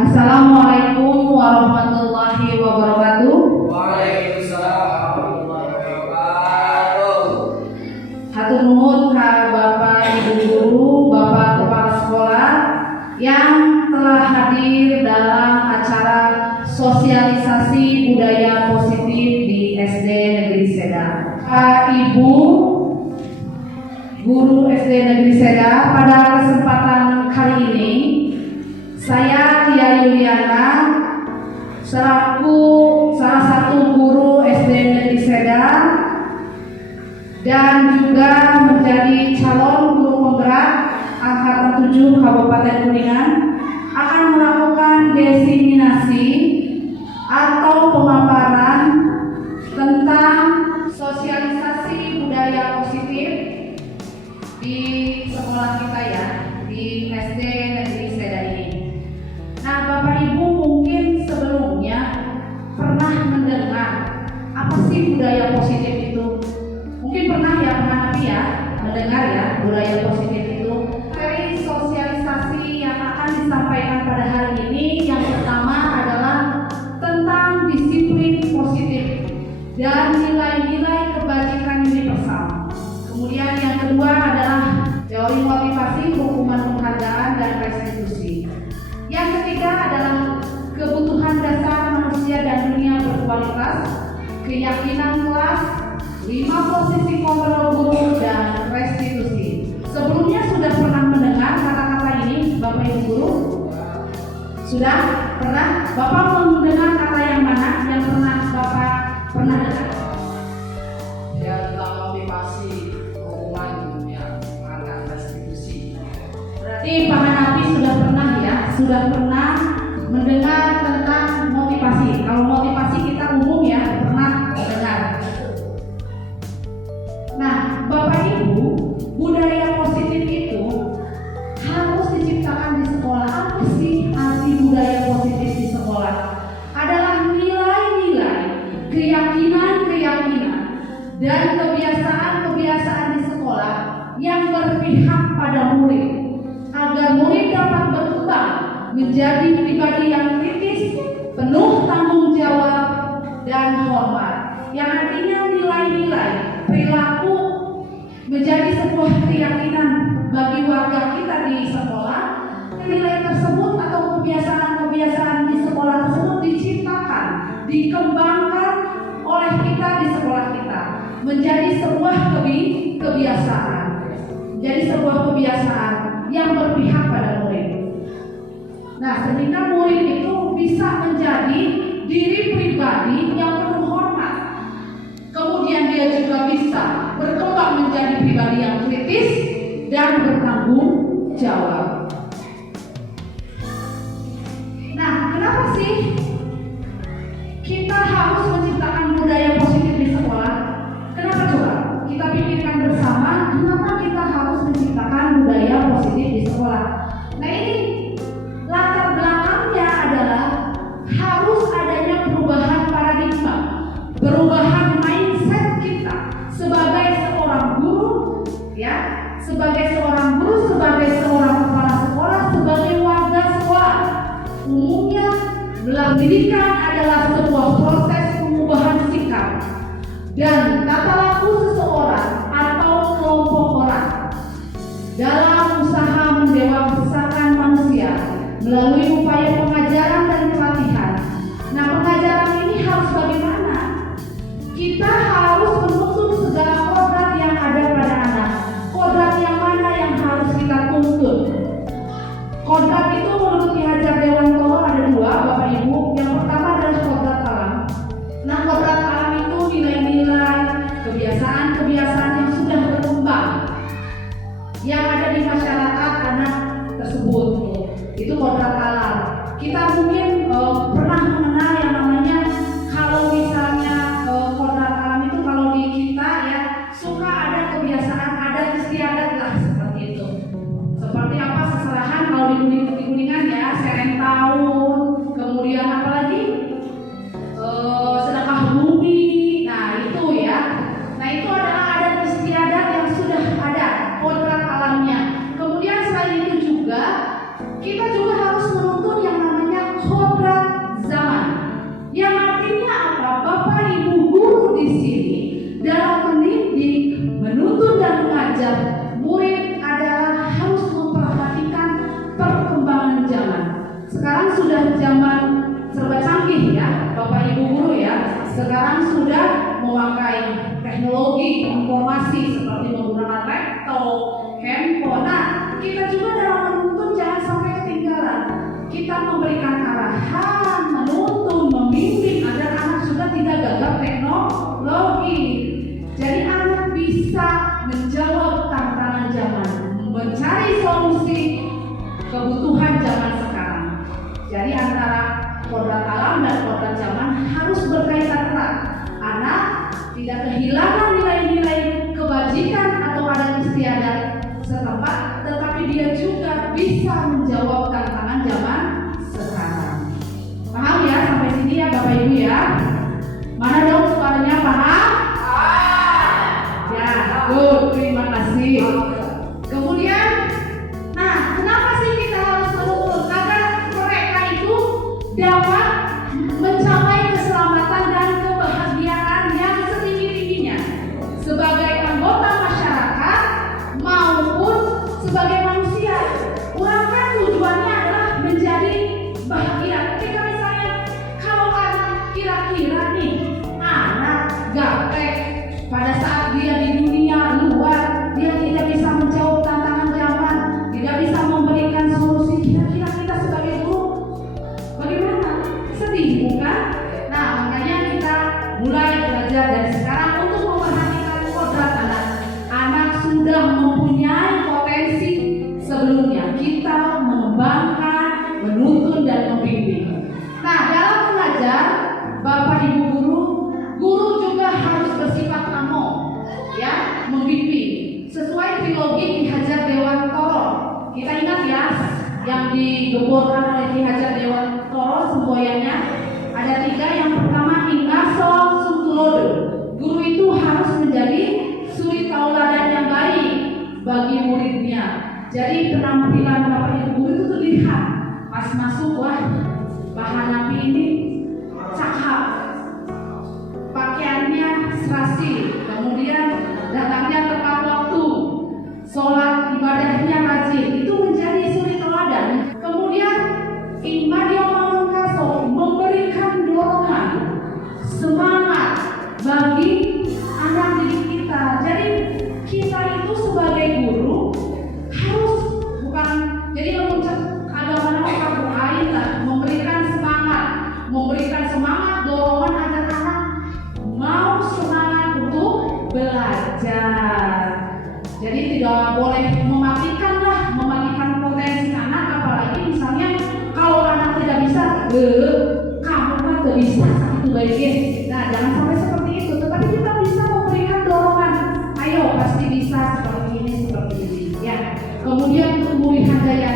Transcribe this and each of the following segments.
Assalamualaikum warahmatullahi wabarakatuh. Waalaikumsalam warahmatullahi wabarakatuh. Hatur nuhun ka Bapak Ibu guru, Bapak kepala sekolah yang telah hadir dalam acara sosialisasi budaya positif di SD Negeri Seda. Pak Ibu guru SD Negeri Seda, pada kesempatan kali ini saya Tia Yuliana selaku salah satu guru SD Negeri Seda dan juga menjadi calon guru penggerak angkatan 7 Kabupaten Kuningan akan melakukan diseminasi atau pemaparan tentang sosialisasi budaya positif di sekolah kita ya, di SD Negeri Seda ini. Nah, Bapak Ibu mungkin sebelumnya pernah mendengar apa sih budaya positif itu? Mungkin pernah ya, mendengar ya budaya positif itu. Dari sosialisasi yang akan disampaikan pada hari ini, yang pertama adalah tentang disiplin positif dan nilai-nilai kebajikan universal. Kemudian yang kedua adalah teori motivasi, hukuman penghargaan, dan restitusi. Yang ketiga adalah kebutuhan dasar manusia dan dunia berkualitas, keyakinan kelas, 5 posisi kontrol guru, dan restitusi. Sebelumnya sudah pernah mendengar kata-kata ini, Bapak Ibu guru? Sudah pernah? Bapak mendengar kata yang mana yang Bapak pernah dengar? Ya, tentang motivasi, hukuman, ya, penghargaan, restitusi. Berarti Pak Hanafi sudah pernah ya, sudah pernah mendengar tentang motivasi. Kalau motivasi kita umum ya, pernah mendengar. Nah, Bapak Ibu, budaya positif itu harus diciptakan di sekolah. Apa sih arti budaya positif di sekolah? Adalah nilai-nilai, keyakinan-keyakinan, dan kebiasaan-kebiasaan di sekolah yang berpihak pada murid, agar murid dapat berkembang menjadi pribadi yang kritis, penuh tanggung jawab, dan hormat. Yang artinya nilai-nilai perilaku menjadi sebuah keyakinan bagi warga kita di sekolah. Nilai tersebut atau kebiasaan-kebiasaan di sekolah tersebut diciptakan, dikembangkan oleh kita di sekolah kita menjadi sebuah kebiasaan, menjadi sebuah kebiasaan yang berpihak pada murid. Nah, sehingga murid itu bisa menjadi diri pribadi yang penuh hormat. Kemudian dia juga bisa berkembang menjadi pribadi yang kritis dan bertanggung jawab. Nah, kenapa sih kita harus menciptakan budaya positif di sekolah? Kenapa coba? Kita pikirkan bersama, kenapa kita harus menciptakan budaya positif di sekolah? Nah, ini latar belakangnya adalah harus adanya perubahan paradigma, perubahan mindset kita sebagai seorang guru, ya, sebagai seorang guru, sebagai seorang kepala sekolah, sebagai warga sekolah. Umumnya, pendidikan adalah sebuah proses pengubahan sikap dan tata laku seseorang atau kelompok orang dalam usaha mendewasakan manusia melalui upaya pengajaran dan pelatihan. Nah, pengajaran ini harus bagaimana? Kita harus menuntut segala kodrat yang ada pada anak. Kodrat yang mana yang harus kita tuntut? Kodrat itu menurut Ki Hajar Dewantoro ada 2, Bapak Ibu. Yang pertama adalah kodrat alam. Nah, kodrat alam itu nilai-nilai, kebiasaan-kebiasaan yang sudah berkembang yang ada di masyarakat anak tersebut. Itu kodrat alam. Kita mungkin pernah mengenal yang namanya, kalau misalnya kodrat alam itu kalau di kita ya suka ada kebiasaan, ada istiadat lah seperti itu. Seperti apa seserahan kalau di Kuningan ya, serent tahun, kemudian apalagi sedekah bumi. Nah, itu ya. Nah, itu adalah adat istiadat yang sudah ada kodrat alamnya. Kemudian selain itu juga kita juga harus menuntut yang namanya teknologi informasi seperti menggunakan laptop, handphone. Nah, kita juga dalam menuntun jangan sampai ketinggalan. Kita memberikan arahan, menuntun, membimbing agar anak juga tidak gagap teknologi. Jadi anak bisa menjawab tantangan zaman, mencari solusi kebutuhan zaman sekarang. Jadi antara kodrat alam dan kodrat zaman harus berkaitan erat. Anak tidak kehilangan nilai-nilai kebajikan atau adat istiadat setempat, tetapi dia juga bisa menjawab tantangan zaman sekarang. Paham ya sampai sini ya Bapak Ibu ya? Mana dong suaranya paham? Ya, good, terima kasih. Kemudian, nah kenapa sih kita harus menuntun? Agar mereka itu dapat mencapai keselamatan dan kebahagiaan yang setinggi-tingginya sebagai anggota masyarakat maupun sebagai manusia. Orang kan tujuannya adalah menjadi bahagia. Ketika misalnya kalau anak kira-kira nih anak gaptek pada saat dia di dunia luar, dia tidak bisa menjawab tantangan zaman, tidak bisa memberikan solusi. Kira-kira kita sebagai guru bagaimana? Sedih bukan? Nah makanya kita mulai belajar dari sekarang untuk memperhatikan kodrat anak. Anak sudah mempunyai potensi sebelumnya. Kita mengembangkan, menuntun dan membimbing. Nah dalam mengajar Bapak Ibu guru juga harus bersifat among, ya, membimbing sesuai trilogi Ki Hajar Dewantara. Kita ingat ya, yang digemborkan oleh Ki Hajar Dewantara semboyannya ada 3. Yang pertama Ingaso Suntulodo. Guru itu harus menjadi suri tauladan yang baik bagi muridnya. Jadi penampilan Bapak Ibu guru itu terlihat pas masuk, wah Bahanapi ini cakap, pakaiannya serasi, kemudian datangnya tepat waktu, sholat ibadahnya rajin, itu menjadi suri teladan. Kemudian Imadio Mangunkaso memberikan dorongan, semangat bagi anak didik kita. Jadi kita itu sebagai guru harus bukan jadi mengucap agama kamu ain lah, memberikan semangat dorongan agar anak mau semangat untuk belajar. Jadi tidak boleh mematikan potensi anak, apalagi misalnya kalau anak tidak bisa, kamu kan tidak bisa itu baiknya. Nah jangan sampai seperti itu, tetapi kita bisa memberikan dorongan, ayo pasti bisa seperti ini ya. Kemudian untuk pemulihan daya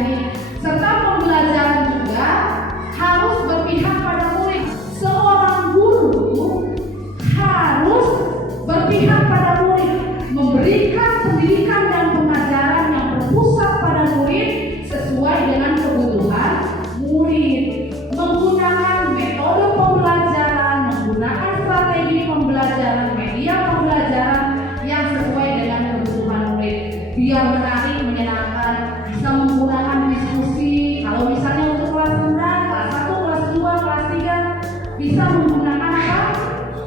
serta pembelajaran juga harus berpihak pada murid. Seorang guru harus berpihak pada murid, memberikan pendidikan dan pengajaran yang berpusat pada murid sesuai dengan kebutuhan murid, menggunakan metode pembelajaran, menggunakan strategi pembelajaran, media pembelajaran yang sesuai dengan kebutuhan murid, biar menarik, menyenangkan, bisa menggunakan diskusi. Kalau misalnya untuk kelas rendah, kelas 1, kelas 2, kelas 3 bisa menggunakan apa?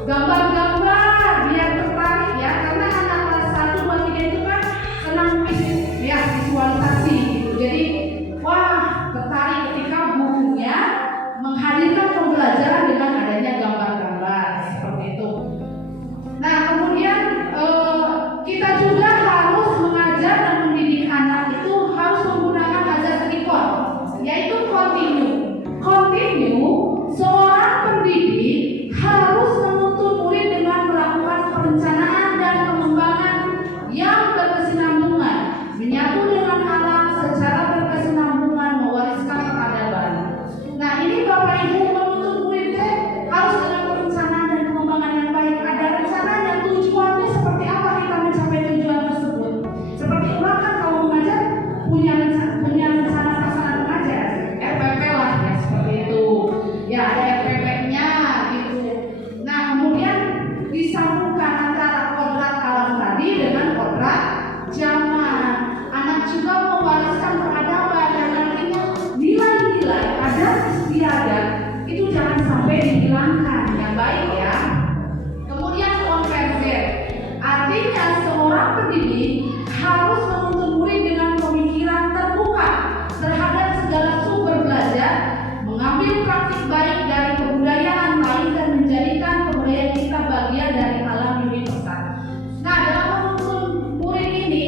Gambar-gambar biar tertarik ya, karena anak kelas 1, 2, 3 itu kan senang ya visualisasi gitu. Jadi wah tertarik ketika bukunya menghadirkan pembelajaran dengan adanya gambar-gambar seperti itu. Nah kemudian kita juga harus mengajar dan mendidik anak itu harus menggunakan azas rekor, yaitu continue. Seorang pendidik harus menuntun murid dengan melakukan perencanaan dan pengembangan yang berkesinambungan, menyatu dengan alam secara berkesinambungan, mewariskan peradaban. Nah ini Bapak Ibu menuntun murid harus dengan perencanaan dan pengembangan yang baik. Ada rencananya, tujuannya seperti apa kita mencapai tujuan tersebut. Seperti orang kan kalau mengajar punya rencana pelaksanaan mengajar, RPP lah ya seperti itu. Ya ada RPP-nya gitu. Nah kemudian disambungkan antara kodrat alam tadi dengan kodrat zaman. Anak juga mewariskan peradaban, yang artinya nilai-nilai adat istiadat itu jangan sampai dihilangkan, yang baik ya. Kemudian konvergen. pendidik harus menuntun murid dengan pemikiran terbuka terhadap segala sumber belajar, mengambil praktik baik dari kebudayaan lain dan menjadikan kebudayaan kita bagian dari alam universal. Nah, dalam menuntun murid ini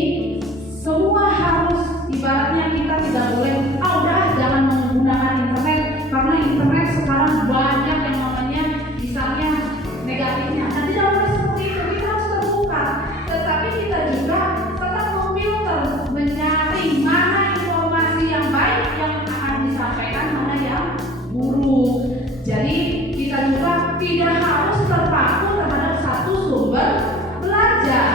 semua harus, ibaratnya kita tidak boleh udah jangan menggunakan internet karena internet sekarang banyak yang namanya misalnya negatifnya. Nah, tidak boleh seperti itu, kita harus terbuka, tetapi kita juga tetap memfilter, menyaring mana informasi yang baik yang akan disampaikan, mana yang buruk. Jadi kita juga tidak harus terpaku terhadap satu sumber belajar,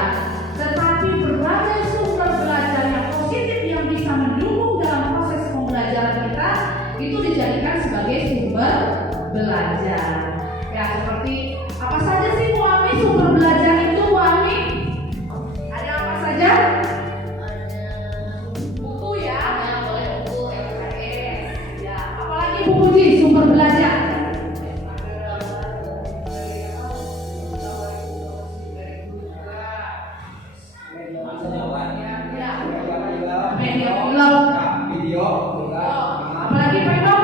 tetapi berbagai sumber belajar yang positif yang bisa mendukung dalam proses pembelajaran kita itu dijadikan sebagai sumber belajar. Ya, seperti apa saja sih Bu Ami sumber belajar itu, Bu Ami? Ada apa saja? Buku ya, boleh buku LKS. Ya, apalagi Bu Puji sumber belajar? Media vlog. Video juga. Apalagi Pak Dok?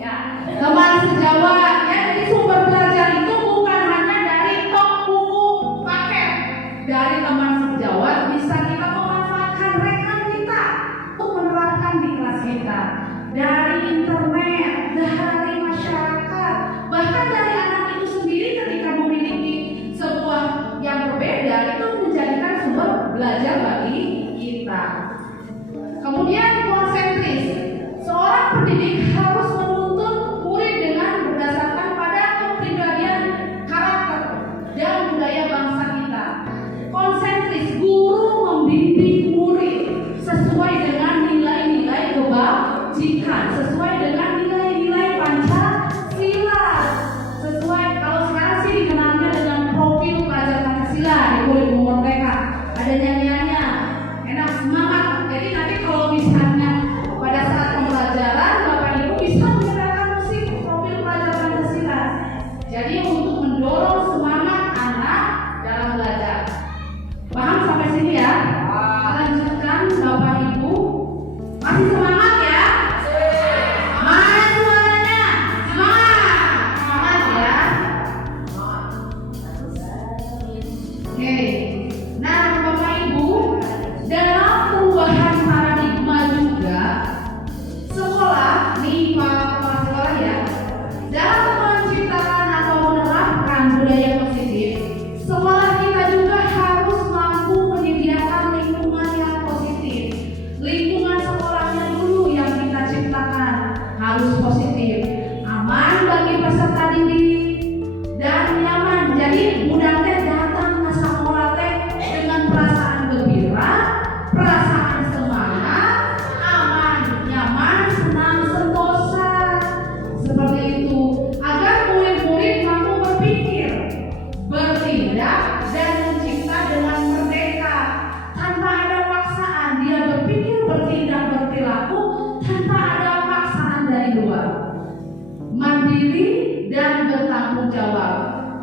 Ya, teman sejawat. Ya, jadi sumber belajar itu bukan hanya dari tok buku paket. Dari teman sejawat bisa kita memanfaatkan rekan kita untuk menerapkan di kelas kita. Dari internet, dari masyarakat, bahkan dari anak itu sendiri ketika memiliki sebuah yang berbeda itu menjadikan sumber belajar bagi kita. Kemudian konsentris. Seorang pendidik harus menuntun murid dengan berdasarkan pada kepribadian, karakter, dan budaya bangsa kita. Konsentris, guru membimbing murid sesuai dengan nilai-nilai kebajikan, sesuai dengan nilai-nilai Pancasila, sesuai kalau sekarang sih dikenalnya dengan profil pelajar Pancasila di kurikulum mereka. Ada nyanyiannya, enak, semangat. Jadi nanti kalau misalnya pada saat pembelajaran Bapak Ibu bisa menggunakan musik profil pelajar Pancasila. Jadi untuk mendorong semangat anak dalam belajar. Paham sampai sini ya? Lanjutkan Bapak Ibu. Masih semangat ya? Mana suaranya? Semangat! Semangat ya? Oke. Nah, Bapak Ibu, dalam perubahan paradigma juga sekolah, nih Pak Kepala Sekolah ya, dalam menciptakan atau menerapkan budaya positif, sekolah kita juga harus mampu menyediakan lingkungan yang positif. Lingkungan sekolahnya dulu yang kita ciptakan harus positif, aman bagi peserta didik dan nyaman. Jadi budak teh datang ke sekolah teh dengan perasaan gembira, perasaan semangat, aman, nyaman, senang, sentosa. Seperti itu agar murid-murid mampu berpikir, bertindak, dan mencipta dengan merdeka tanpa ada paksaan. Dia berpikir, bertindak, berperilaku tanpa ada paksaan dari luar. Mandiri dan bertanggung jawab.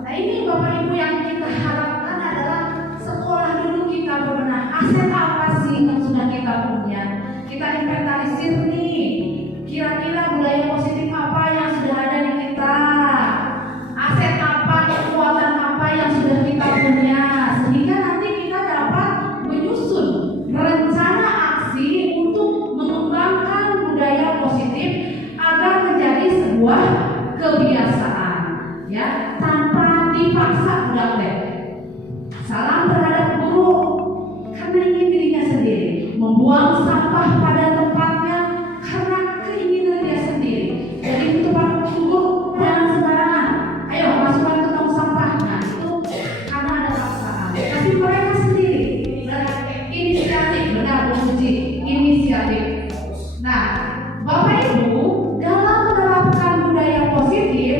Nah, ini Bapak Ibu yang kita harapkan adalah sekolah dulu kita berbenah. Aset apa sih yang sudah kita punya? Kita inventarisir nih. Kira-kira budaya positif apa yang sudah ada di kita? Aset apa, kekuatan apa yang sudah kita punya? Sehingga nanti kita dapat menyusun rencana aksi untuk mengembangkan budaya positif agar menjadi sebuah kebiasaan, ya, tanpa dipaksa budak teh. Salam terhadap guru karena ingin dirinya sendiri, membuang sampah pada tempatnya karena keinginan dia sendiri. Jadi itu Pak Guru jangan sembarangan. Ayo masukkan ke tong sampah. Nah, itu karena ada paksaan. Tapi mereka sendiri inisiatif, benar Bu Puji, inisiatif. Nah, Bapak Ibu, dalam menerapkan budaya positif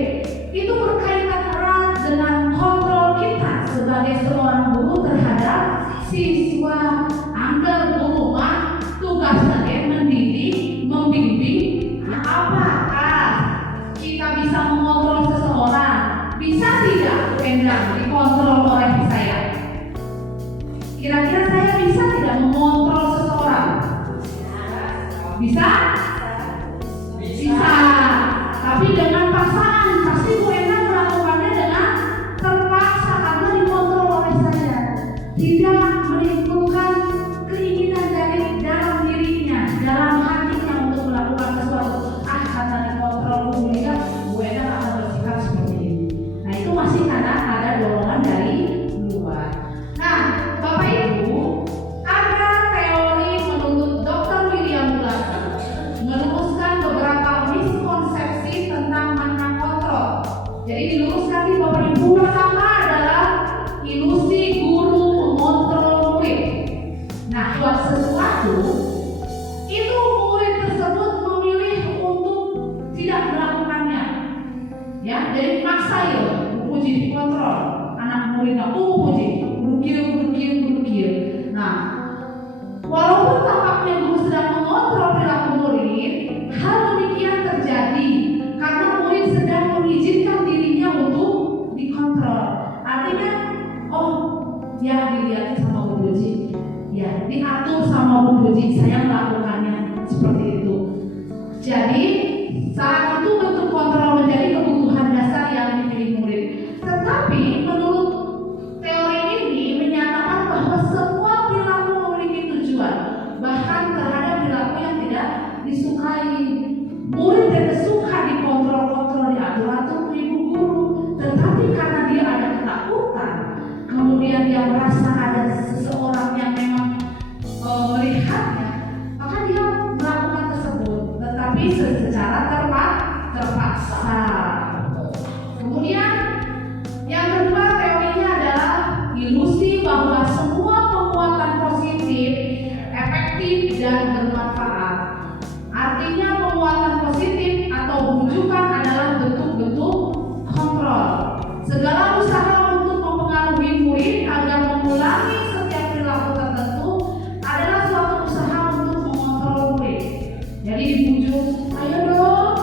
itu berkaitan erat dengan kontrol kita sebagai seorang guru terhadap siswa. Agar guru mah tugasnya mendidik, membimbing. Apakah kita bisa mengontrol seseorang? Bisa tidak? Dikontrol oleh saya. Bisa? Bisa. Tapi dengan paksaan, pasti Bu Ena melakukannya dengan terpaksa karena dikontrol oleh saya. Tidak menimbulkan keinginan dari dalam dirinya, dalam hatinya untuk melakukan sesuatu. Karena dikontrol Bu Ena akan bersikap seperti ini. Nah, itu masih karena ada dorongan dari luar. Nah, Bapak Ibu, ada teori menurut Dr. William Glasser meluruskan beberapa miskonsepsi tentang makna kontrol. Jadi diluruskan di Bapak Ibu. Pertama adalah ilusi guru mengontrol murid. Nah, buat sesuatu itu murid tersebut memilih untuk tidak melakukannya. Ya, jadi maksa ya, puji dikontrol. Anak muridnya puji, berukir. Nah, walaupun tampaknya guru sedang mengontrol perilaku murid, hal demikian terjadi karena murid sedang mengizinkan dirinya untuk dikontrol. Artinya, oh, ya dilihat sama Bu Puji, ya diatur sama Bu Puji, saya melakukannya seperti itu. Jadi saat itu bentuk kontrol menjadi kebutuhan dasar yang dimiliki murid. Tetapi menurut teori ini menyatakan bahwa semua perilaku memiliki tujuan, bahkan terhadap perilaku yang tidak disukai. Murid tidak suka dikontrol, diatur-atur ibu guru, tetapi karena dia ada ketakutan, kemudian dia merasa ada seseorang yang memang melihatnya, maka dia melakukan tersebut, tetapi secara terpaksa. Kemudian yang kedua teorinya adalah ilusi bahwa semua penguatan positif efektif dan bermanfaat. Artinya penguatan positif atau bujukan adalah bentuk-bentuk kontrol. Segala usaha untuk mempengaruhi murid agar mengulangi setiap perilaku tertentu adalah suatu usaha untuk mengontrol murid. Jadi dibujuk, ayo dong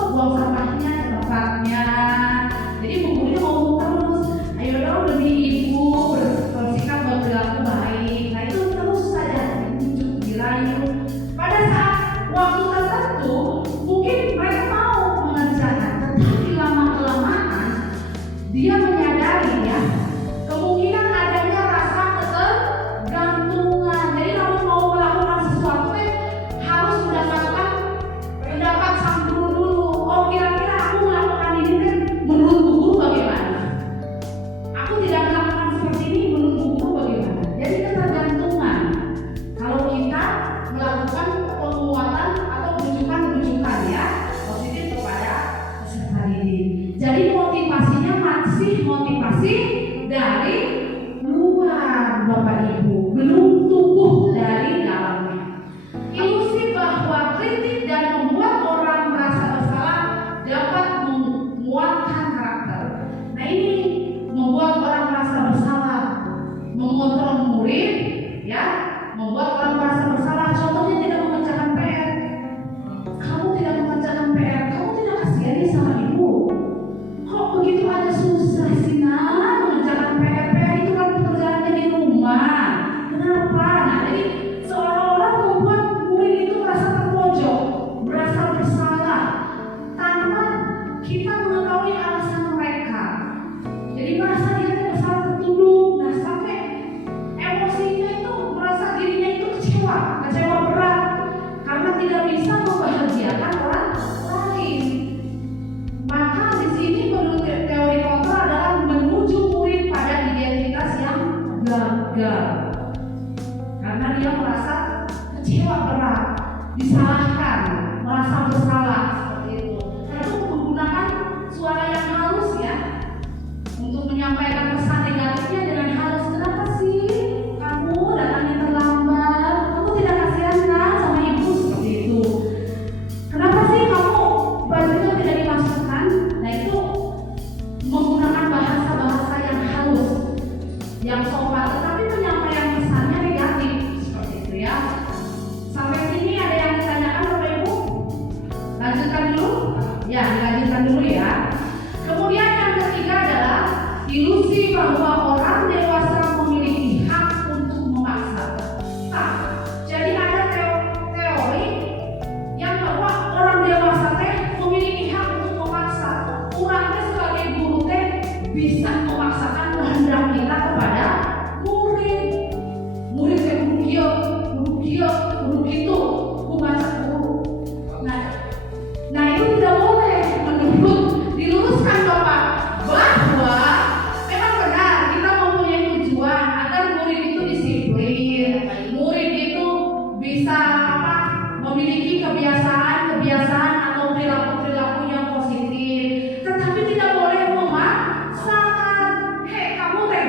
kebiasaan atau perilaku-perilaku yang positif, tetapi tidak boleh memaksakan. Hei kamu teh,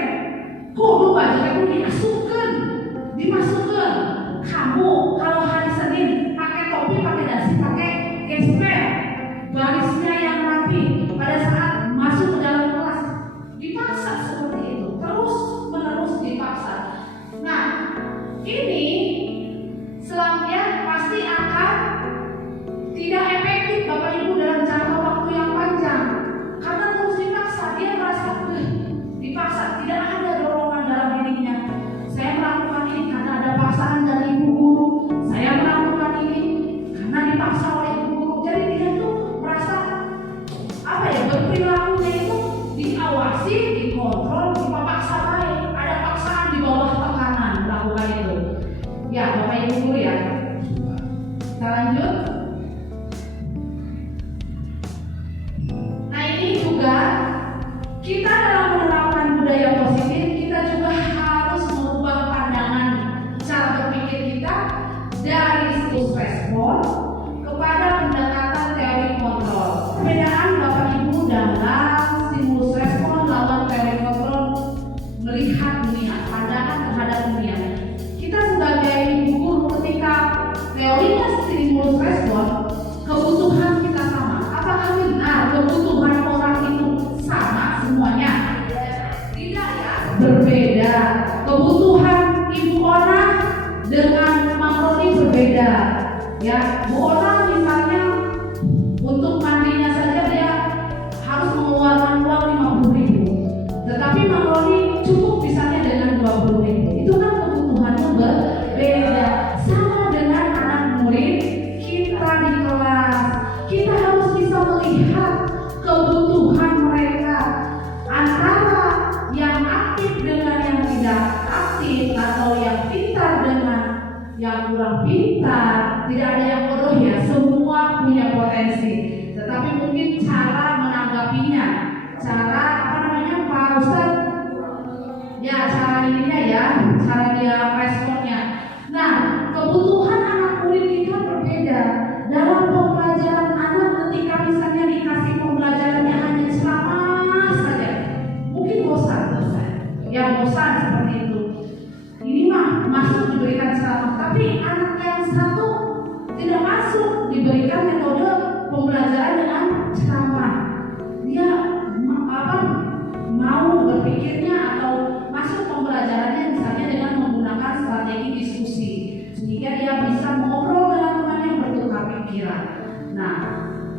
kudu baju kamu dimasukkan. Kamu kalau hari Senin pakai topi, pakai dasi, pakai gesper, barisnya yang rapi. Pada saat masuk ke dalam kelas dipaksa seperti itu, terus menerus dipaksa. Nah, ini selanjutnya pasti akan tidak efektif Bapak Ibu dalam jangka waktu yang panjang, karena terus dipaksa. Dia merasa dipaksa, tidak ada dorongan dalam dirinya. Saya melakukan ini karena ada paksaan dari ibu guru. Saya melakukan ini karena dipaksa oleh ibu guru. Jadi dia tuh merasa berperilakunya itu diawasi, dikontrol, dipaksa baik. Ada paksaan di bawah tekanan melakukan itu. Ya Bapak Ibu guru ya. Kita lanjut. Nah ini juga kita dalam menerapkan budaya positif, kita juga harus mengubah pandangan cara berpikir kita dari stimulus respon kepada pendekatan teori kontrol. Perbedaan Bapak Ibu dalam stimulus respon lawan teori kontrol melihat dunia, pandangan terhadap dunia. Kita sebagai guru ketika teorinya stimulus respon, kebutuhan kita sama. Apakah benar kebutuhan orang itu sama semuanya? Tidak ya, berbeda. Kebutuhan ibu orang dengan Mang Roni berbeda. Ya, Bu Ona misalnya untuk mandinya saja dia harus mengeluarkan uang 50.000. Tetapi Mang Roni cukup misalnya dengan 20.000. Itu kan kebutuhannya berbeda. Sama dengan anak murid kita di kelas. Kita harus bisa melihat kebutuhan mereka, antara yang aktif dengan yang tidak aktif, atau yang pintar dengan yang kurang pintar. Tidak ada yang bodoh ya, semua punya potensi. Tetapi mungkin cara menanggapinya, cara Pak Ustadz? Ya cara ininya ya, cara dia responnya. Nah, kebutuhan anak murid kita berbeda. Dalam pembelajaran anak ketika misalnya dikasih pembelajarannya hanya ceramah saja, mungkin bosan. Ya bosan seperti itu. Ini mah masuk diberikan ceramah, tapi anak yang satu tidak masuk diberikan metode pembelajaran dengan ceramah. Dia mau berpikirnya atau masuk pembelajarannya misalnya dengan menggunakan strategi diskusi, sehingga dia bisa mengobrol dengan temannya, bertukar pikiran. Nah,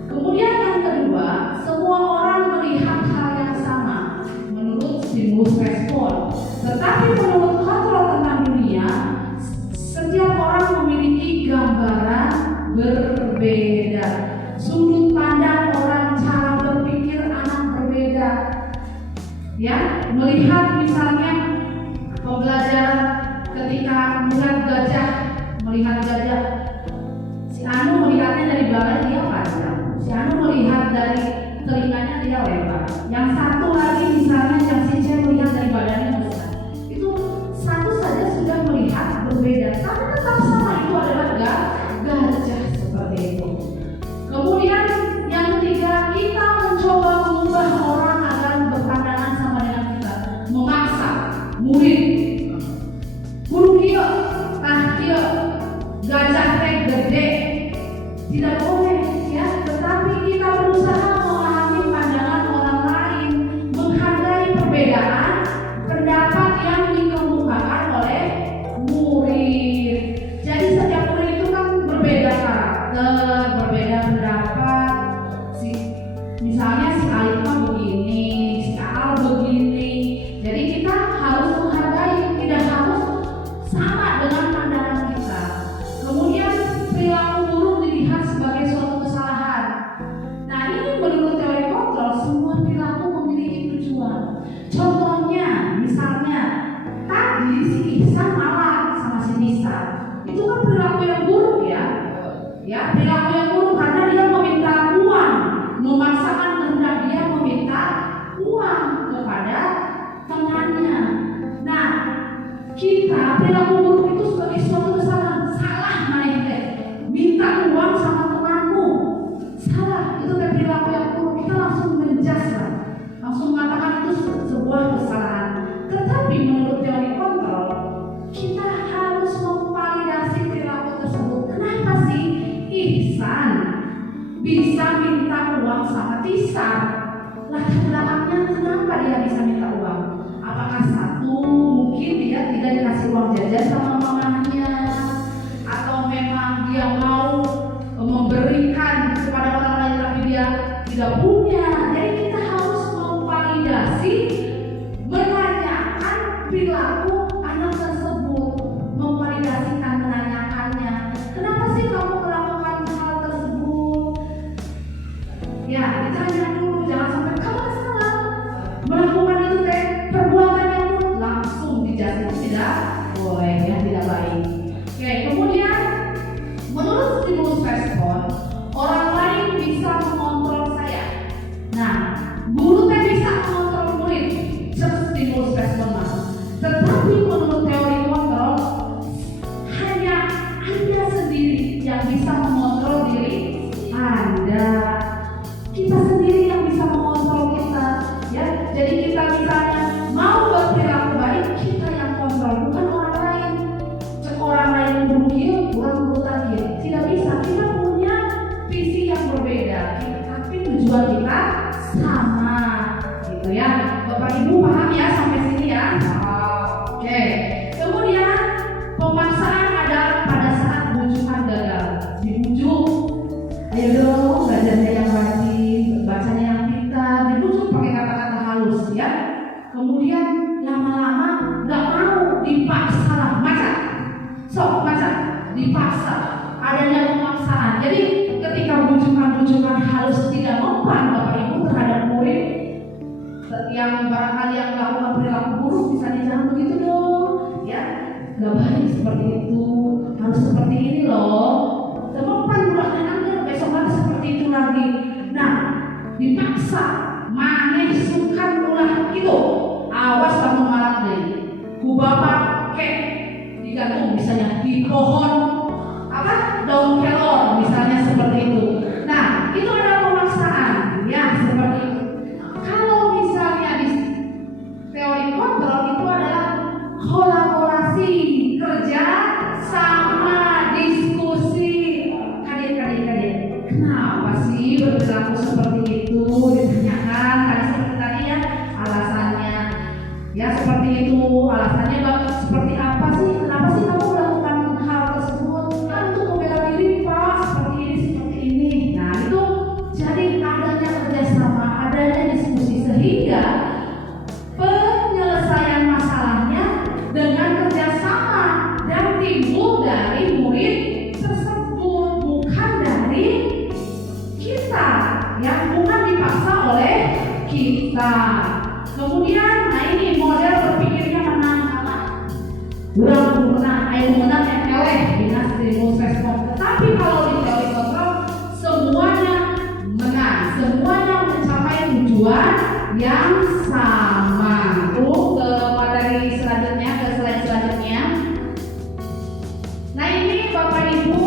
kemudian yang kedua, semua orang melihat hal yang sama menurut stimulus respon. Tetapi menurut kontrol tentang dunia, setiap orang memiliki gambaran berbeda. Sudut pandang orang, cara berpikir anak berbeda. Ya, melihat misalnya pembelajaran ketika melihat gajah, si Anu melihatnya dari belakang dia panjang, si Anu melihat dari telinganya dia lebar, yang satu lagi misalnya yang si C melihat dari badannya besar. Itu satu saja sudah melihat berbeda, tapi tetap sama, itu adalah gajah seperti itu. Kemudian yang ketiga, kita mencoba mengubah orang agar berpandangan sama dengan kita, memaksa murid guru dia, dia gajah teh gede, tidak boleh ya. Tetapi kita berusaha memahami pandangan orang lain, menghargai perbedaan pendapat yang dikemukakan oleh murid. Jadi setiap murid itu kan berbeda karakter, berbeda pendapat. Misalnya si Alif mah begini, si Al begini. Jadi kita harus menghargai, tidak harus sama dengan pandangan kita. Kemudian perilaku buruk dilihat sebagai suatu kesalahan. Nah ini menurut teori kontrol, semua perilaku memiliki tujuan. Contohnya, misalnya tadi si Ihsan marah sama si Nisa, itu kan perilaku yang buruk ya. Ya, perilaku yang buruk karena dia meminta uang, memaksakan kehendak dia meminta uang kepada temannya. Nah, kita perilaku buruk itu sebagai suatu kesalahan. Salah naik teh, minta uang bisa minta uang sama Tisar. Latar belakangnya kenapa dia bisa minta uang? Apakah satu, mungkin dia tidak dikasih uang jajan sama mamanya, atau memang dia mau memberikan kepada orang lain tapi dia tidak punya. Jadi kita harus memvalidasi, menanyakan perilaku anak tersebut, memvalidasikan, menanyakannya, kenapa sih kamu melakukan hal tersebut? Ya, ditanya dulu, jangan sampai kamu salah melakukan itu teh perbuatan yang langsung dijatuhi, tidak boleh, ya, tidak baik. Oke, kemudian menurut stimulus respon, orang lain bisa mengontrol saya. Nah, guru teh bisa mengontrol murid, stimulus respon mas. Tetapi menurut teori kontrol, hanya Anda sendiri yang bisa mengontrol diri Anda. Kita sendiri yang bisa mengontrol kita, ya. Jadi kita misalnya mau berperilaku baik, kita yang kontrol, bukan orang lain. Orang lain berukir, orang berutangir, tidak bisa. Kita punya visi yang berbeda, tapi tujuan kita sama, gitu ya. Bapak Ibu paham ya sampai sini ya? Oke. Kemudian pemaksaan adalah pada saat bujukan gagal, dibujuk, ayo dong belajarnya yang rajin, bacanya yang pintar, dibujuk pakai kata-kata halus ya. Kemudian lama-lama nggak mau, dipaksa lah, macam dipaksa, adanya pemaksaan. Jadi ketika bujukan-bujukan halus tidak mempan Bapak Ibu terhadap murid yang barangkali yang melakukan perilaku buruk, misalnya jangan begitu dong, ya, nggak baik seperti itu, harus seperti ini loh, mempan bulan Anda besok harus seperti itu lagi. Nah, dipaksa, maneh sukan ulah gitu, awas kamu malah deh, ku bapak kek digantung misalnya di pohon apa daun kelor misalnya seperti itu. Nah, itu adalah pemaksaan ya, seperti itu. Kalau misalnya di teori kontrol itu adalah kolaborasi, kerja sama, diskusi. Kadir. Kenapa sih berperilaku seperti itu? Ditanyakan tadi ya alasannya. Ya seperti itu, alasannya seperti apa sih? Kenapa sih kamu melakukan hal tersebut? Kan untuk membela diri Pak, seperti ini. Nah itu jadi adanya kerjasama, adanya diskusi sehingga penyelesaian masalahnya dengan kerjasama dan timbul dari murid tersebut, bukan dari kita, yang bukan dipaksa oleh kita. Kemudian, nah ini model berpikirnya menang apa? Menang, yang eleh dengan stimulus respon. Tetapi kalau di teori kontrol, semuanya menang, semuanya mencapai tujuan yang sama. Ke materi selanjutnya, ke slide selanjutnya. Nah ini Bapak Ibu,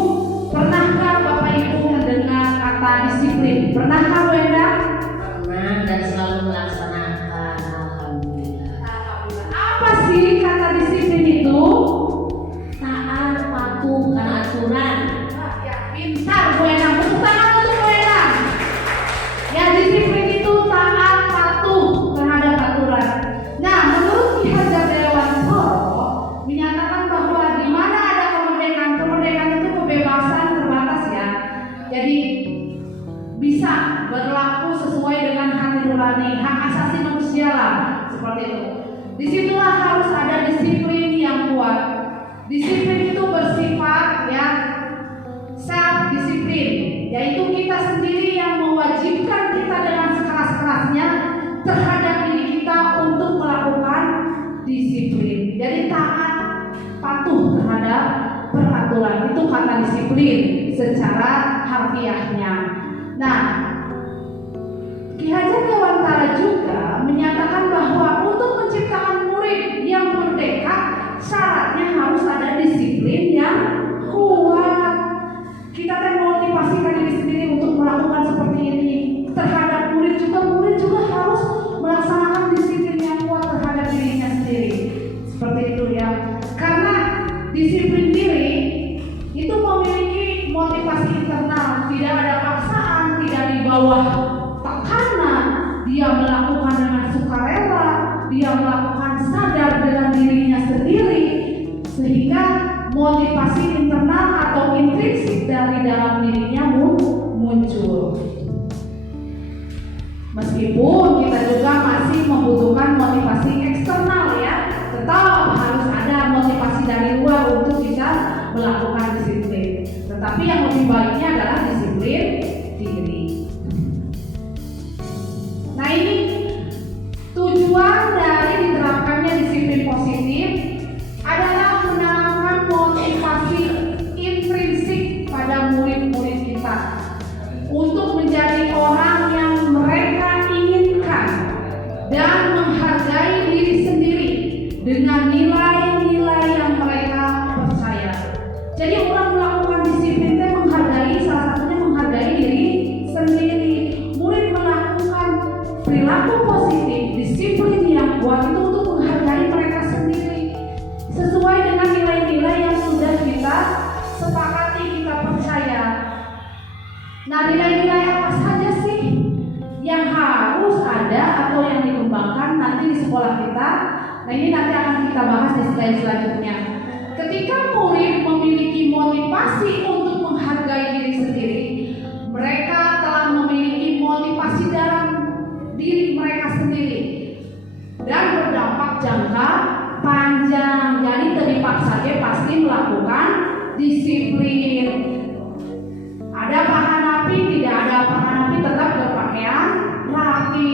pernahkah Bapak Ibu mendengar kata disiplin? Pernahkah Bu Endang? Pernah dan selalu melaksanakan. Alhamdulillah. Apa sih kata disiplin itu? Taat, patuh, bukan aturan. Ya, pintar Bu Endang. Tepuk tangan untuk Bu Endang. Ya, disiplin itu taat, patuh terhadap aturan. Nah, menurut Ki Hajar Dewantoro menyatakan bahwa di mana ada kemerdekaan itu kebebasan terbatas ya. Jadi bisa berlaku sesuai dengan hati nurani, hak asasi manusia lah, seperti itu. Disitulah harus ada disiplin yang kuat. Disiplin itu bersifat ya self disiplin, yaitu kita sendiri yang mewajibkan kita dengan sekeras-kerasnya terhadap diri kita untuk melakukan disiplin. Jadi taat, patuh terhadap peraturan, itu kata disiplin secara harfiahnya. Nah, Ki Hajar Dewantara juga menyatakan bahwa untuk menciptakan murid yang merdeka, syaratnya harus ada disiplin yang kuat. Kita kan memotivasikan diri sendiri untuk melakukan seperti ini terhadap murid juga harus melaksanakan disiplin yang kuat terhadap dirinya sendiri. Seperti itu ya. Karena disiplin diri itu memiliki motivasi internal, tidak ada paksaan, bawah tekanan, dia melakukan dengan sukarela, dia melakukan sadar dengan dirinya sendiri, sehingga motivasi internal atau intrinsik dari dalam dirinya muncul. Meskipun kita juga masih membutuhkan motivasi eksternal ya, tetap harus ada motivasi dari luar untuk bisa melakukan disiplin. Tetapi yang lebih baiknya adalah disiplin diri. Nah, ini tujuan dari diterapkannya disiplin positif adalah menanamkan motivasi intrinsik pada murid-murid kita untuk menjadi orang yang mereka inginkan dan menghargai diri sendiri dengan nilai-nilai yang mereka percaya. Jadi orang melakukan disiplin itu menghargai, salah satunya menghargai diri sendiri. Murid melakukan perilaku positif, disiplin yang kuat itu untuk menghargai mereka sendiri sesuai dengan nilai-nilai yang sudah kita sepakati, kita percaya. Nah, nilai-nilai apa saja sih yang harus ada atau yang dikembangkan nanti di sekolah kita? Nah, ini nanti akan kita bahas di slide selanjutnya. Ketika murid memiliki motivasi untuk menghargai diri sendiri, mereka telah memiliki motivasi dalam diri mereka sendiri dan berdampak jangka panjang. Jadi terlibat saja pasti melakukan disiplin. Ada pahan api, tidak ada pahan api, tetap berpakaian rapi.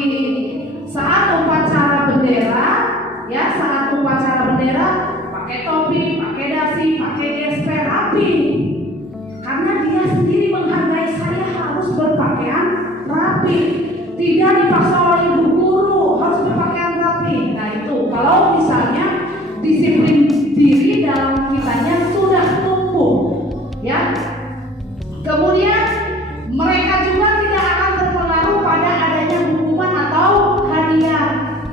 Saat upacara bendera, ya saat upacara bendera, pakai topi, pakai dasi, pakai gesper rapi. Karena dia sendiri menghargai, saya harus berpakaian rapi. Tidak dipaksa oleh ibu guru harus berpakaian rapi. Nah itu kalau misalnya disiplin diri dalam kitanya sudah tumbuh, ya. Kemudian mereka juga tidak akan terpengaruh pada adanya hukuman atau hadiah.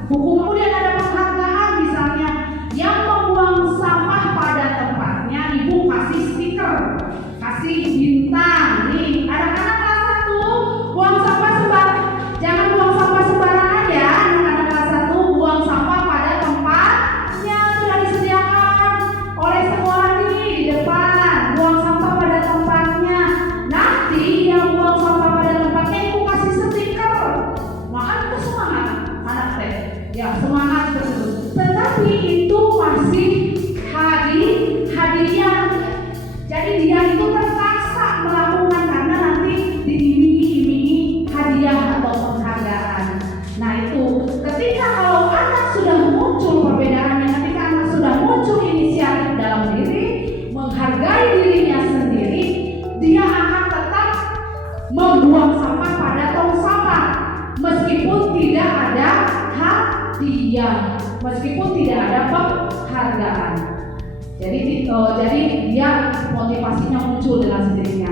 Hukum kemudian ada penghargaan, misalnya yang membuang sampah pada tempatnya, ibu kasih stiker, kasih bintang. Nih, anak-anak kelas 1 buang sampah sembarangan. Jangan buang sampah sembarangan ya, anak-anak kelas 1 buang sampah pada tempatnya sudah disediakan oleh sekolah ini di depan. Buang sampah pada tempatnya. Nanti yang buang sampah pada tempatnya ibu kasih stiker. Maka itu semangat anak teh. Ya semangat betul. Tetapi itu masih hadiah. Jadi dia itu terpaksa melakukan karena nanti diiming-imingi hadiah atau penghargaan. Nah itu ketika kalau anak sudah muncul perbedaannya, ketika anak sudah muncul inisiatif dalam diri, menghargai dirinya sendiri, dia akan tetap membuang sampah pada tong sampah meskipun tidak ada hadiah, meskipun tidak ada penghargaan. Jadi dia motivasinya muncul dengan sendirinya.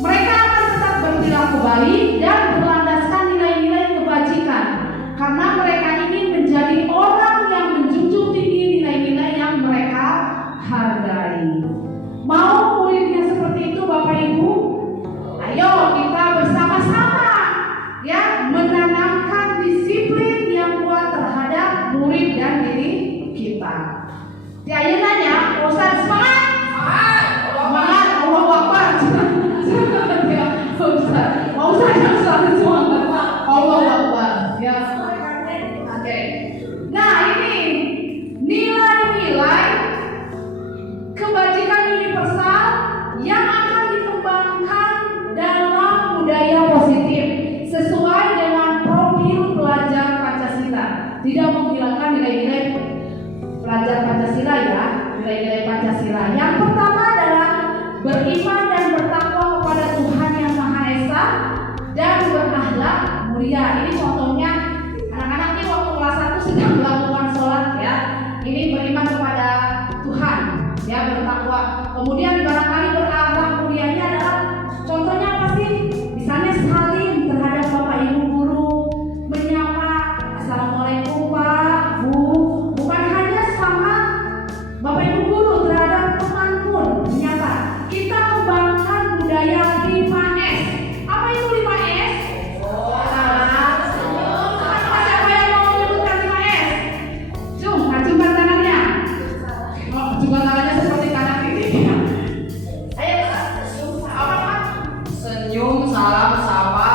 Mereka akan tetap berperilaku baik dan berlandaskan nilai-nilai kebajikan karena mereka ingin menjadi orang yang menjunjung tinggi nilai-nilai yang mereka hargai. Mau muridnya seperti itu Bapak Ibu? Ayo kita bersama-sama ya menanamkan disiplin yang kuat terhadap murid dan diri kita. Di ayeuna Ustaz semangat. Semangat, Allahu Akbar. Mau saya selalu semangat. Allahu Akbar. Ya. Oke. Nah, ini nilai-nilai kebajikan universal yang akan dikembangkan dalam budaya positif sesuai dengan profil pelajar Pancasila. Tidak menghilangkan nilai-nilai pelajar Pancasila ya, nilai-nilai Pancasila. Yang pertama adalah beriman dan bertakwa kepada Tuhan Yang Maha Esa dan berakhlak mulia. Ini contohnya anak-anak ini waktu kelas 1 sedang melakukan sholat ya. Ini beriman kepada Tuhan ya, bertakwa. Kemudian barangkali berakhlak mulianya adalah contohnya apa sih? Misalnya salim terhadap Bapak Ibu guru, menyapa Assalamualaikum Pak, Bu. Bukan hanya sama Bapak Ibu guru terhadap teman pun menyapa. Kita kembangkan salam sama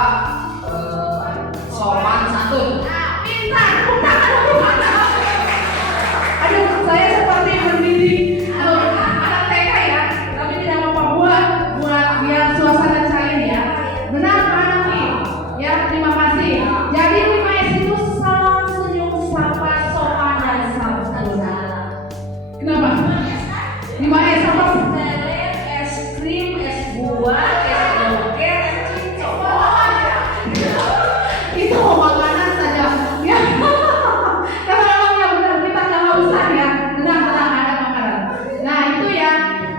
sopan santun. Pintar, tepuk tangan untuk Anda. Aduh, saya seperti mendidik anak TK ya, tapi tidak apa-apa buat biar suasana cair ya. Benar Pak Nafi? Ya, terima kasih. Jadi 5S itu salam, senyum, sapa, sopan, dan santun. Kenapa? 5S apa? Es krim, es buah, es doger, es cincau. Itu makanan saja ya. Kalau memang yang benar kita nggak usah ya, tenang ada makanan. Nah itu ya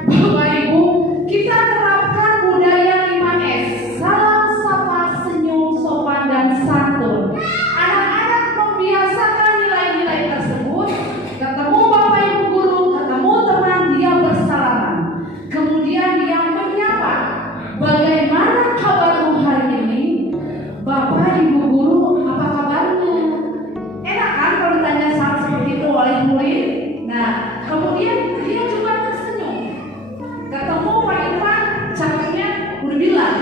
Bapak Ibu, kita terapkan budaya 5S, salam, sapa, senyum, sopan, dan santun. Anak-anak membiasakan nilai-nilai tersebut. Ketemu Bapak Ibu guru, ketemu teman, dia bersalaman, kemudian dia menyapa, bagaimana kabarmu hari ini? Bapak Ibu guru, apa kabarnya? Enak kan kalau ditanya saat seperti itu oleh murid? Nah, kemudian dia juga tersenyum. Ketemu Pak Irfan, cakapnya udah bilang,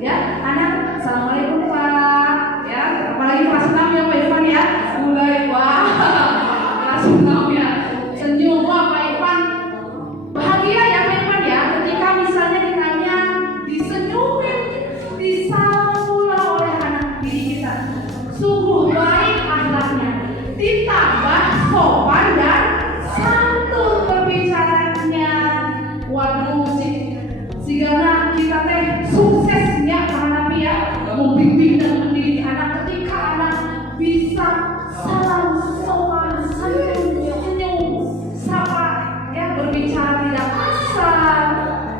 ya, anak, assalamualaikum Pak, ya, apalagi kelas 6 ya Pak Irfan ya, mulai wah, kelas 6 ya, senyum wah Pak Irfan, bahagia ya Pak Irfan ya, ketika misalnya ditanya, disenyumin, disalam pula oleh anak didik kita, sungguh baik akhlaknya, ditambah sopan dan santun berbicaranya. Waduh sigana kita teh suksesnya Pak Nabi ya, membimbing dan mendidik anak ketika anak bisa salam, sopan, santun, senyum, sapa, ya berbicara tidak kasar,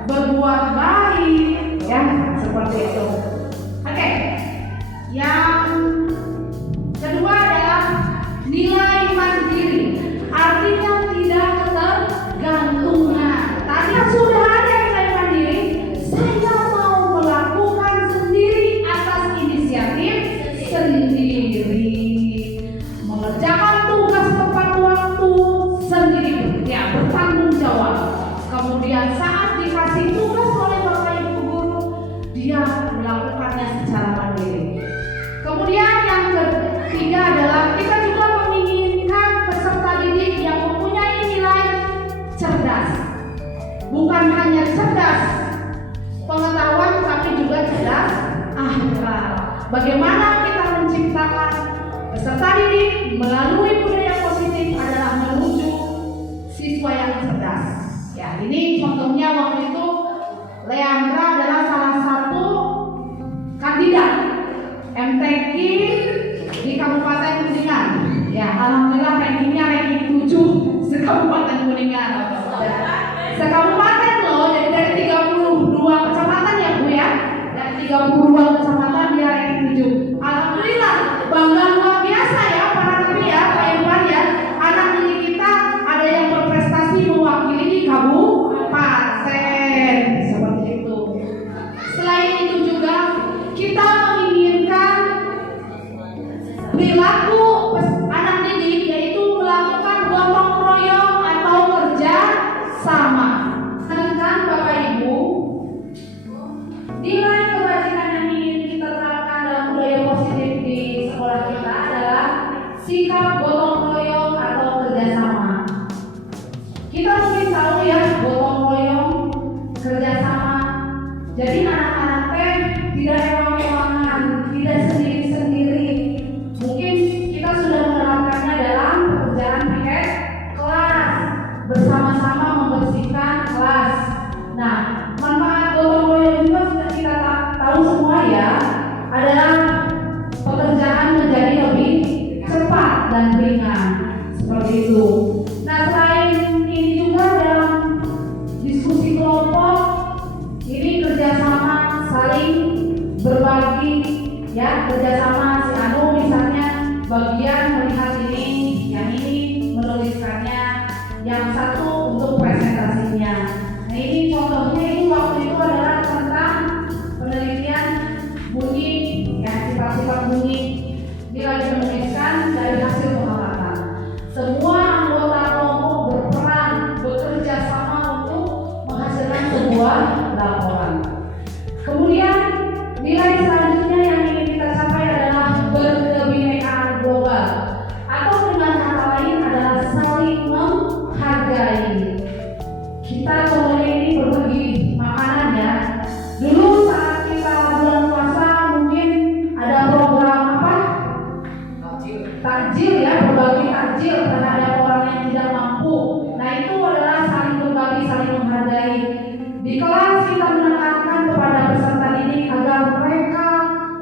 berbuat baik, ya seperti itu. Oke, yang kedua adalah nilai mandiri, artinya tidak ketergantungan. Tadi sudah ada nilai mandiri, saya mau melakukan sendiri atas inisiatif sendiri, mengerjakan tugas tepat waktu sendiri, ya bertanggung jawab. Kemudian saat dikasih tugas oleh Bapak Ibu guru, dia melakukannya secara mandiri. Kemudian yang ketiga adalah kita juga menginginkan peserta didik yang mempunyai nilai cerdas. Bukan hanya cerdas pengetahuan, tapi juga cerdas akhlak. Bagaimana kita menciptakan peserta didik melalui budaya positif adalah menuju siswa yang cerdas. Ya, ini contohnya waktu itu Leandra adalah salah satu kandidat MTQ di Kabupaten Kuningan. Ya, alhamdulillah rankingnya ranking 7 se-Kabupaten Kuningan. Se-Kabupaten loh, jadi dari 32 kecamatan ya Bu ya. Dan 32 kecamatan dia ranking 7. Alhamdulillah, bangga luar biasa ya para nabi ya, Pak Irfan ya. Anak didik kita ada yang berprestasi mewakili di kabupaten. Seperti itu. Selain itu juga kita menginginkan perilaku anak didik, yaitu melakukan gotong royong atau kerja sama. Tentang Bapak Ibu, nilai kebajikan yang ingin kita terapkan dalam budaya positif di sekolah kita adalah sikap gotong royong atau kerjasama. Kita mungkin tahu ya, gotong royong, kerjasama. Jadi anak-anak teh tidak ewang-ewangan, tidak sendiri-sendiri. Mungkin kita sudah menerapkannya dalam pekerjaan piket kelas, bersama-sama membersihkan kelas. Nah, manfaat gotong royong juga sudah kita tahu semua ya, adalah pekerjaan menjadi lebih cepat dan ringan. Seperti itu. Nah, selain ini juga dalam diskusi kelompok, ini kerjasama saling berbagi ya, kerjasama si anu misalnya bagian melihat ini menuliskannya, yang satu untuk presentasinya. Nah ini contohnya, ini waktu itu adalah tentang penelitian bunyi ya, sifat-sifat bunyi. Ini lagi menuliskan dari hasil pengamatan. Semua anggota kelompok berperan bekerja sama untuk menghasilkan sebuah laporan. Kemudian nilai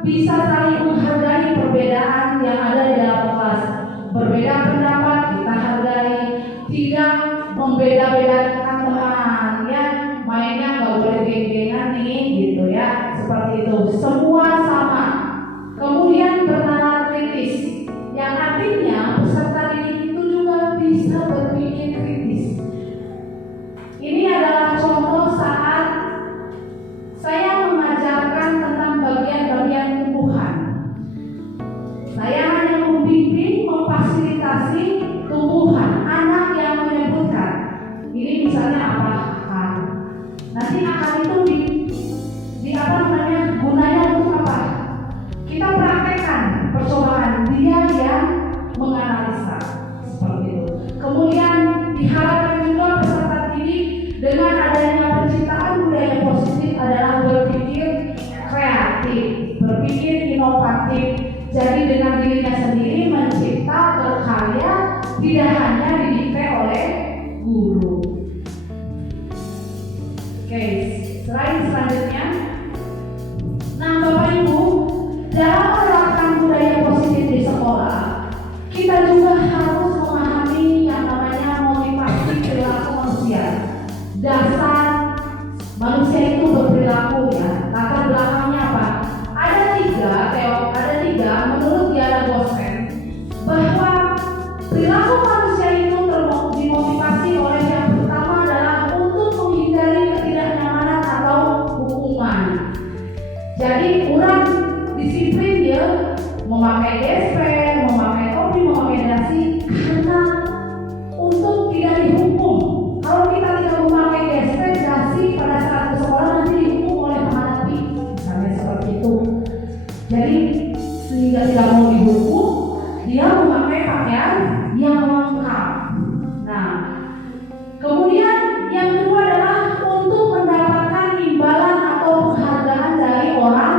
bisa saling menghargai perbedaan yang ada di dalam kelas. Berbeda pendapat kita hargai, tidak membeda-bedakan teman, ya mainnya nggak boleh geng-gengan nih gitu ya, seperti itu. Semua sama. Kemudian bernalar kritis, yang artinya peserta didik itu juga bisa berpikir kritis. Ini adalah contoh saat saya mengajarkan tentang bagian-bagian tumbuhan. Saya hanya membimbing, memfasilitasi tumbuhan. Anak yang menyebutkan, ini misalnya apa? Akar. Nanti akar itu di apa namanya? Gunanya untuk apa? Kita praktekkan percobaan, dia yang menganalisa seperti itu. Kemudian diharapkan juga peserta didik dengan adanya penciptaan budaya positif adalah berpikir kreatif, berpikir inovatif. Jadi dengan dirinya sendiri mencipta, berkarya, tidak hanya didikte oleh guru. Oke, selanjutnya. Nah, Bapak Ibu, dalam menerapkan budaya positif di sekolah, kita juga harus memahami yang namanya motivasi perilaku manusia. Dasar manusia itu berperilaku, ya. Latar belakangnya apa? Ada tiga menurut Diana Gosen, bahwa perilaku manusia itu dimotivasi oleh yang pertama adalah untuk menghindari ketidaknyamanan atau hukuman. Jadi kurang disiplin dia memakai gesper, memakai topi, memakai dasi karena untuk tidak dihukum. Kalau kita tidak memakai gesper, dasi pada saat ke sekolah nanti dihukum oleh penghadapi, misalnya seperti itu. Jadi sehingga tidak mau dihukum, dia memakai pakaian yang lengkap. Nah, kemudian yang kedua adalah untuk mendapatkan imbalan atau penghargaan dari orang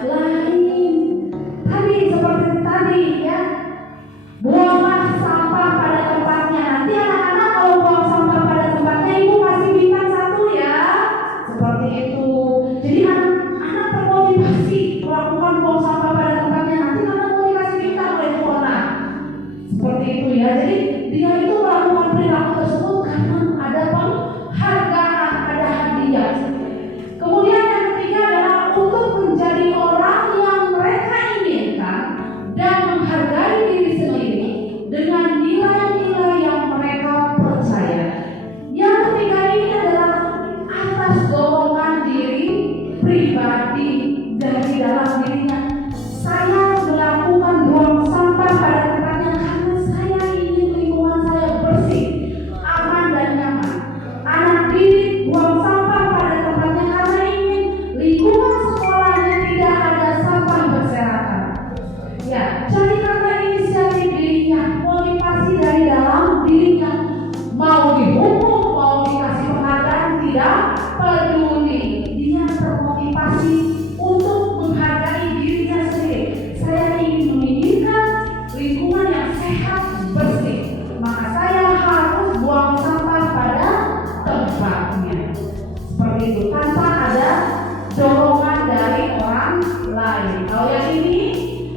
lain. Tadi seperti tadi ya, buanglah sampah pada tempatnya. Nanti anak-anak kalau buang sampah pada tempatnya, ibu kasih bintang 1 ya. Seperti itu. Jadi anak termotivasi melakukan buang sampah pada tempatnya. Nanti anak mau dikasih bintang oleh sekolah. Seperti itu ya. Jadi dia itu melakukan perilaku tersebut karena ada penghargaan, ada hadiah. Kemudian yang ketiga adalah untuk menjadi orang yang mereka inginkan dan menghargai diri sendiri dengan nilai-nilai yang mereka percaya. Yang ketiga ini adalah atas dorongan diri pribadi dari dalam dirinya. Saya melakukan buang sampah pada tempatnya karena saya ingin lingkungan saya bersih, aman dan nyaman. Anak didik buang sampah pada tempatnya karena ingin lingkungan sekolahnya tidak ada sampah berserakan. Ya, jadi karena inisiatif dirinya, motivasi dari dalam dirinya, mau dihukum, mau dikasih penghargaan, tidak peduli. Dia termotivasi untuk menghargai dirinya sendiri. Saya ingin menginginkan lingkungan yang sehat, bersih, maka saya harus buang sampah pada tempatnya. Seperti itu, tanpa ada dorongan dari orang lain. Kalau yang ini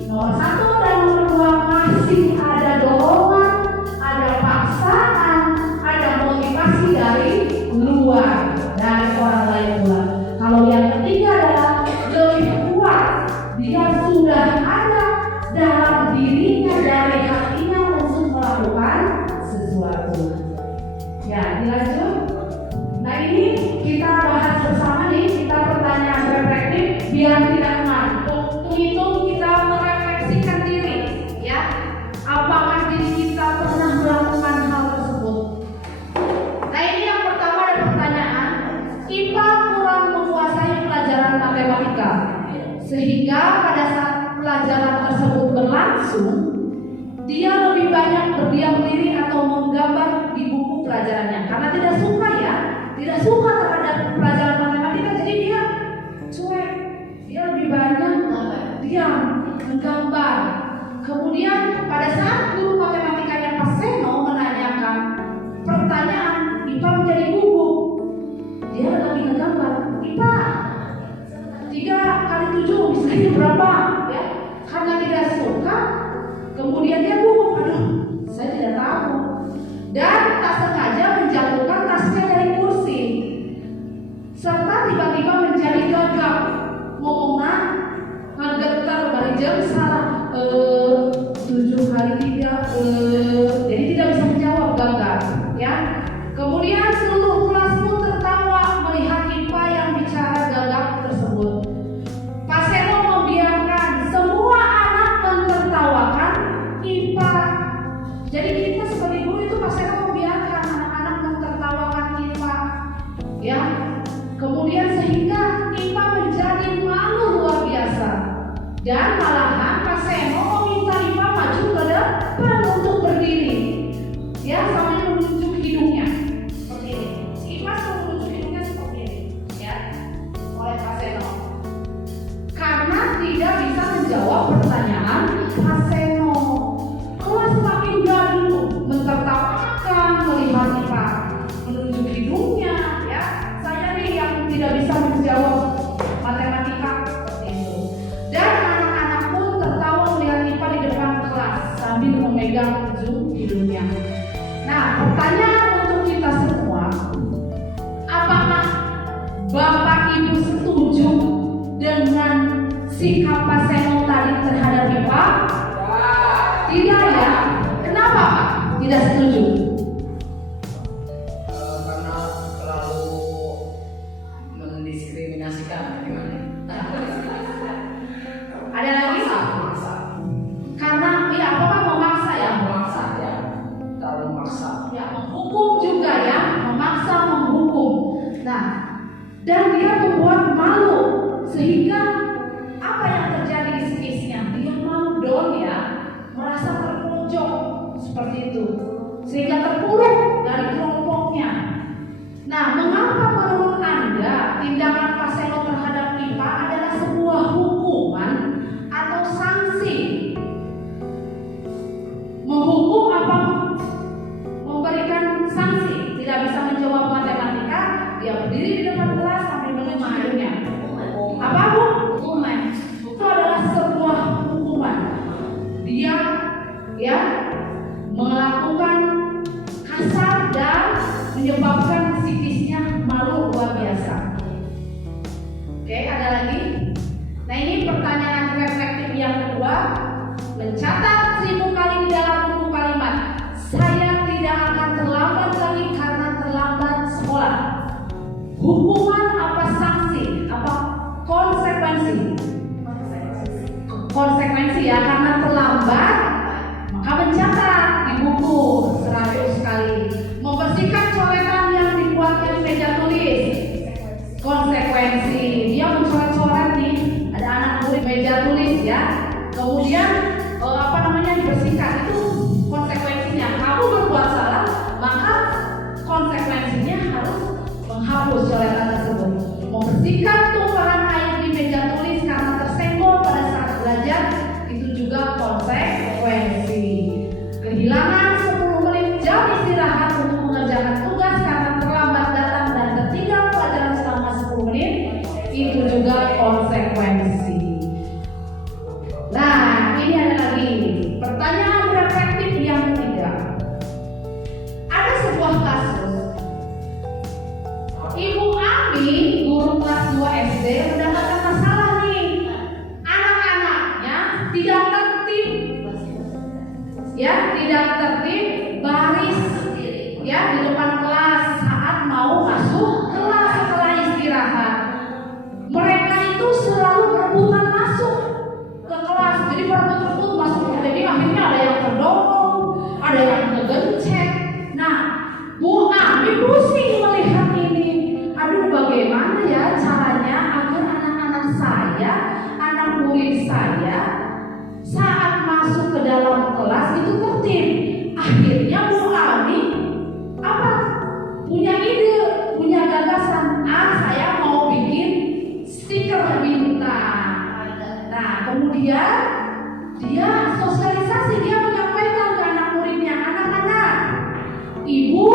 nomor 1 dan nomor 2 masih ada dorongan, ada paksaan, ada motivasi dari luar, dari orang lain pula. Kalau yang ketiga adalah lebih kuat, dia sudah ada dalam dirinya, dari hatinya untuk melakukan sesuatu. Ya, dilanjut. Nah, ini kita bahas bersama nih, kita pertanyaan reflektif biar tidak ngantuk. Itu kita merefleksikan diri, ya. Apakah diri kita pernah melakukan hal tersebut? Nah, ini yang pertama ada pertanyaan. IPA kurang menguasai pelajaran matematika, sehingga pada saat pelajaran tersebut berlangsung, dia lebih banyak berdiam diri atau menggambar di buku pelajarannya karena tidak suka terhadap pelajaran matematika. Jadi dia cuek, dia lebih banyak diam, menggambar. Kemudian pada saat guru matematikanya Pak Seno menanyakan pertanyaan, IPA menjadi gugup. Dia lagi menggambar, IPA 3 kali 7 misalnya itu berapa? Ya, karena tidak suka, kemudian dia gugup, aduh, saya tidak tahu, dan tak sengaja menjatuhkan tasnya dari kursi, serta tiba-tiba menjadi gagap, ngomongan, ngegetar barijeng salah, 7 hari tidak, jadi tidak bisa menjawab, gagap, ya. Kemudian seluruh kelas pun tertawa melihat IPA yang bicara gagap tersebut. Pak Seno membiarkan semua anak menertawakan IPA. Jadi kita sebagai guru itu Pak Seno membiarkan anak-anak menertawakan IPA, ya. Kemudian sehingga IPA menjadi malu luar biasa. Dan malahan Pak Seno meminta IPA maju ke depan untuk berdiri, ya, sambil menunjuk hidungnya seperti ini. IPA selalu menunjuk hidungnya seperti ini, ya, oleh Pak Seno. Karena tidak bisa menjawab pertanyaan Pak Seno. Kelas makin gaduh, mentertawakan melihat IPA menunjuk hidungnya, ya. Saya nih yang tidak bisa menjawab matematika seperti itu. Dan anak-anak pun tertawa melihat IPA di depan kelas sambil memegang ujung hidungnya. Nah, pertanyaan untuk kita semua, apakah Bapak Ibu setuju dengan sikap Pak Seno tadi terhadap IPA? Tidak, ya. Kenapa Pak tidak setuju? Karena terlalu mendiskriminasikan, gimana? Ada lagi? Memaksa. Karena ya apakah memaksa, ya? Memaksa, ya. Terlalu memaksa. Ya, menghukum juga, ya, memaksa menghukum. Nah, dan dia membuat malu sehingga apa yang terjadi di psikisnya? Dia malu down, ya, merasa terpojok seperti itu, sehingga terpuruk dari kelompoknya. Nah, mengapa menurut Anda tindakan Pak Seno terhadap IPA adalah sebuah hukuman atau sanksi? Menghukum apa memberikan sanksi? Tidak bisa menjawab matematika, dia berdiri di depan kelas sambil menunjuk hidungnya. Apa Bu? Hukuman. Itu adalah sebuah hukuman. Dia, ya, melakukan kasar dan menyebabkan psikisnya malu luar biasa. Oke, ada lagi? Nah, ini pertanyaan reflektif yang kedua. Mencatat 1000 kali di dalam buku kalimat. Saya tidak akan terlambat lagi karena terlambat sekolah. Hukuman apa sanksi? Apa konsekuensi? Konsekuensi, ya, karena terlambat maka mencatat di buku 100 kali. Membersihkan coretan yang dibuatnya di meja tulis. Konsekuensi, dia mencoret-coret nih, ada anak murid meja tulis, ya. Kemudian dibersihkan, itu konsekuensinya. Kamu berbuat salah, maka konsekuensinya harus menghapus coretan tersebut. Membersihkan tumpahan air di meja tulis karena tersenggol pada saat belajar, itu juga konsekuensi. Kehilangan 10 menit jam istirahat untuk mengerjakan tugas karena terlambat datang dan tertinggal pelajaran selama 10 menit, itu juga konsekuensi. Nah, ini ada lagi pertanyaan reflektif yang ketiga. Ada sebuah kasus, Ibu Ami, guru kelas 2 SD, mendapatkan masalah nih. Anak-anaknya tidak tertib, ya, tidak tertib baris, ya, di depan kelas saat mau masuk kelas setelah istirahat. Mereka itu selalu rebutan masuk ke kelas, jadi berebut-rebut masuk. Jadi akhirnya ada yang terdorong, ada yang ngegencet. Nah, Bu Ami pusing melihat ini. Aduh, bagaimana ya caranya agar anak-anak saya, anak murid saya, saat masuk ke dalam kelas itu tertib. Akhirnya Bu Ami punya ide, punya gagasan. Saya mau bikin stiker bintang. Nah, kemudian dia sosialisasi, dia menyampaikan ke anak muridnya, anak-anak, Ibu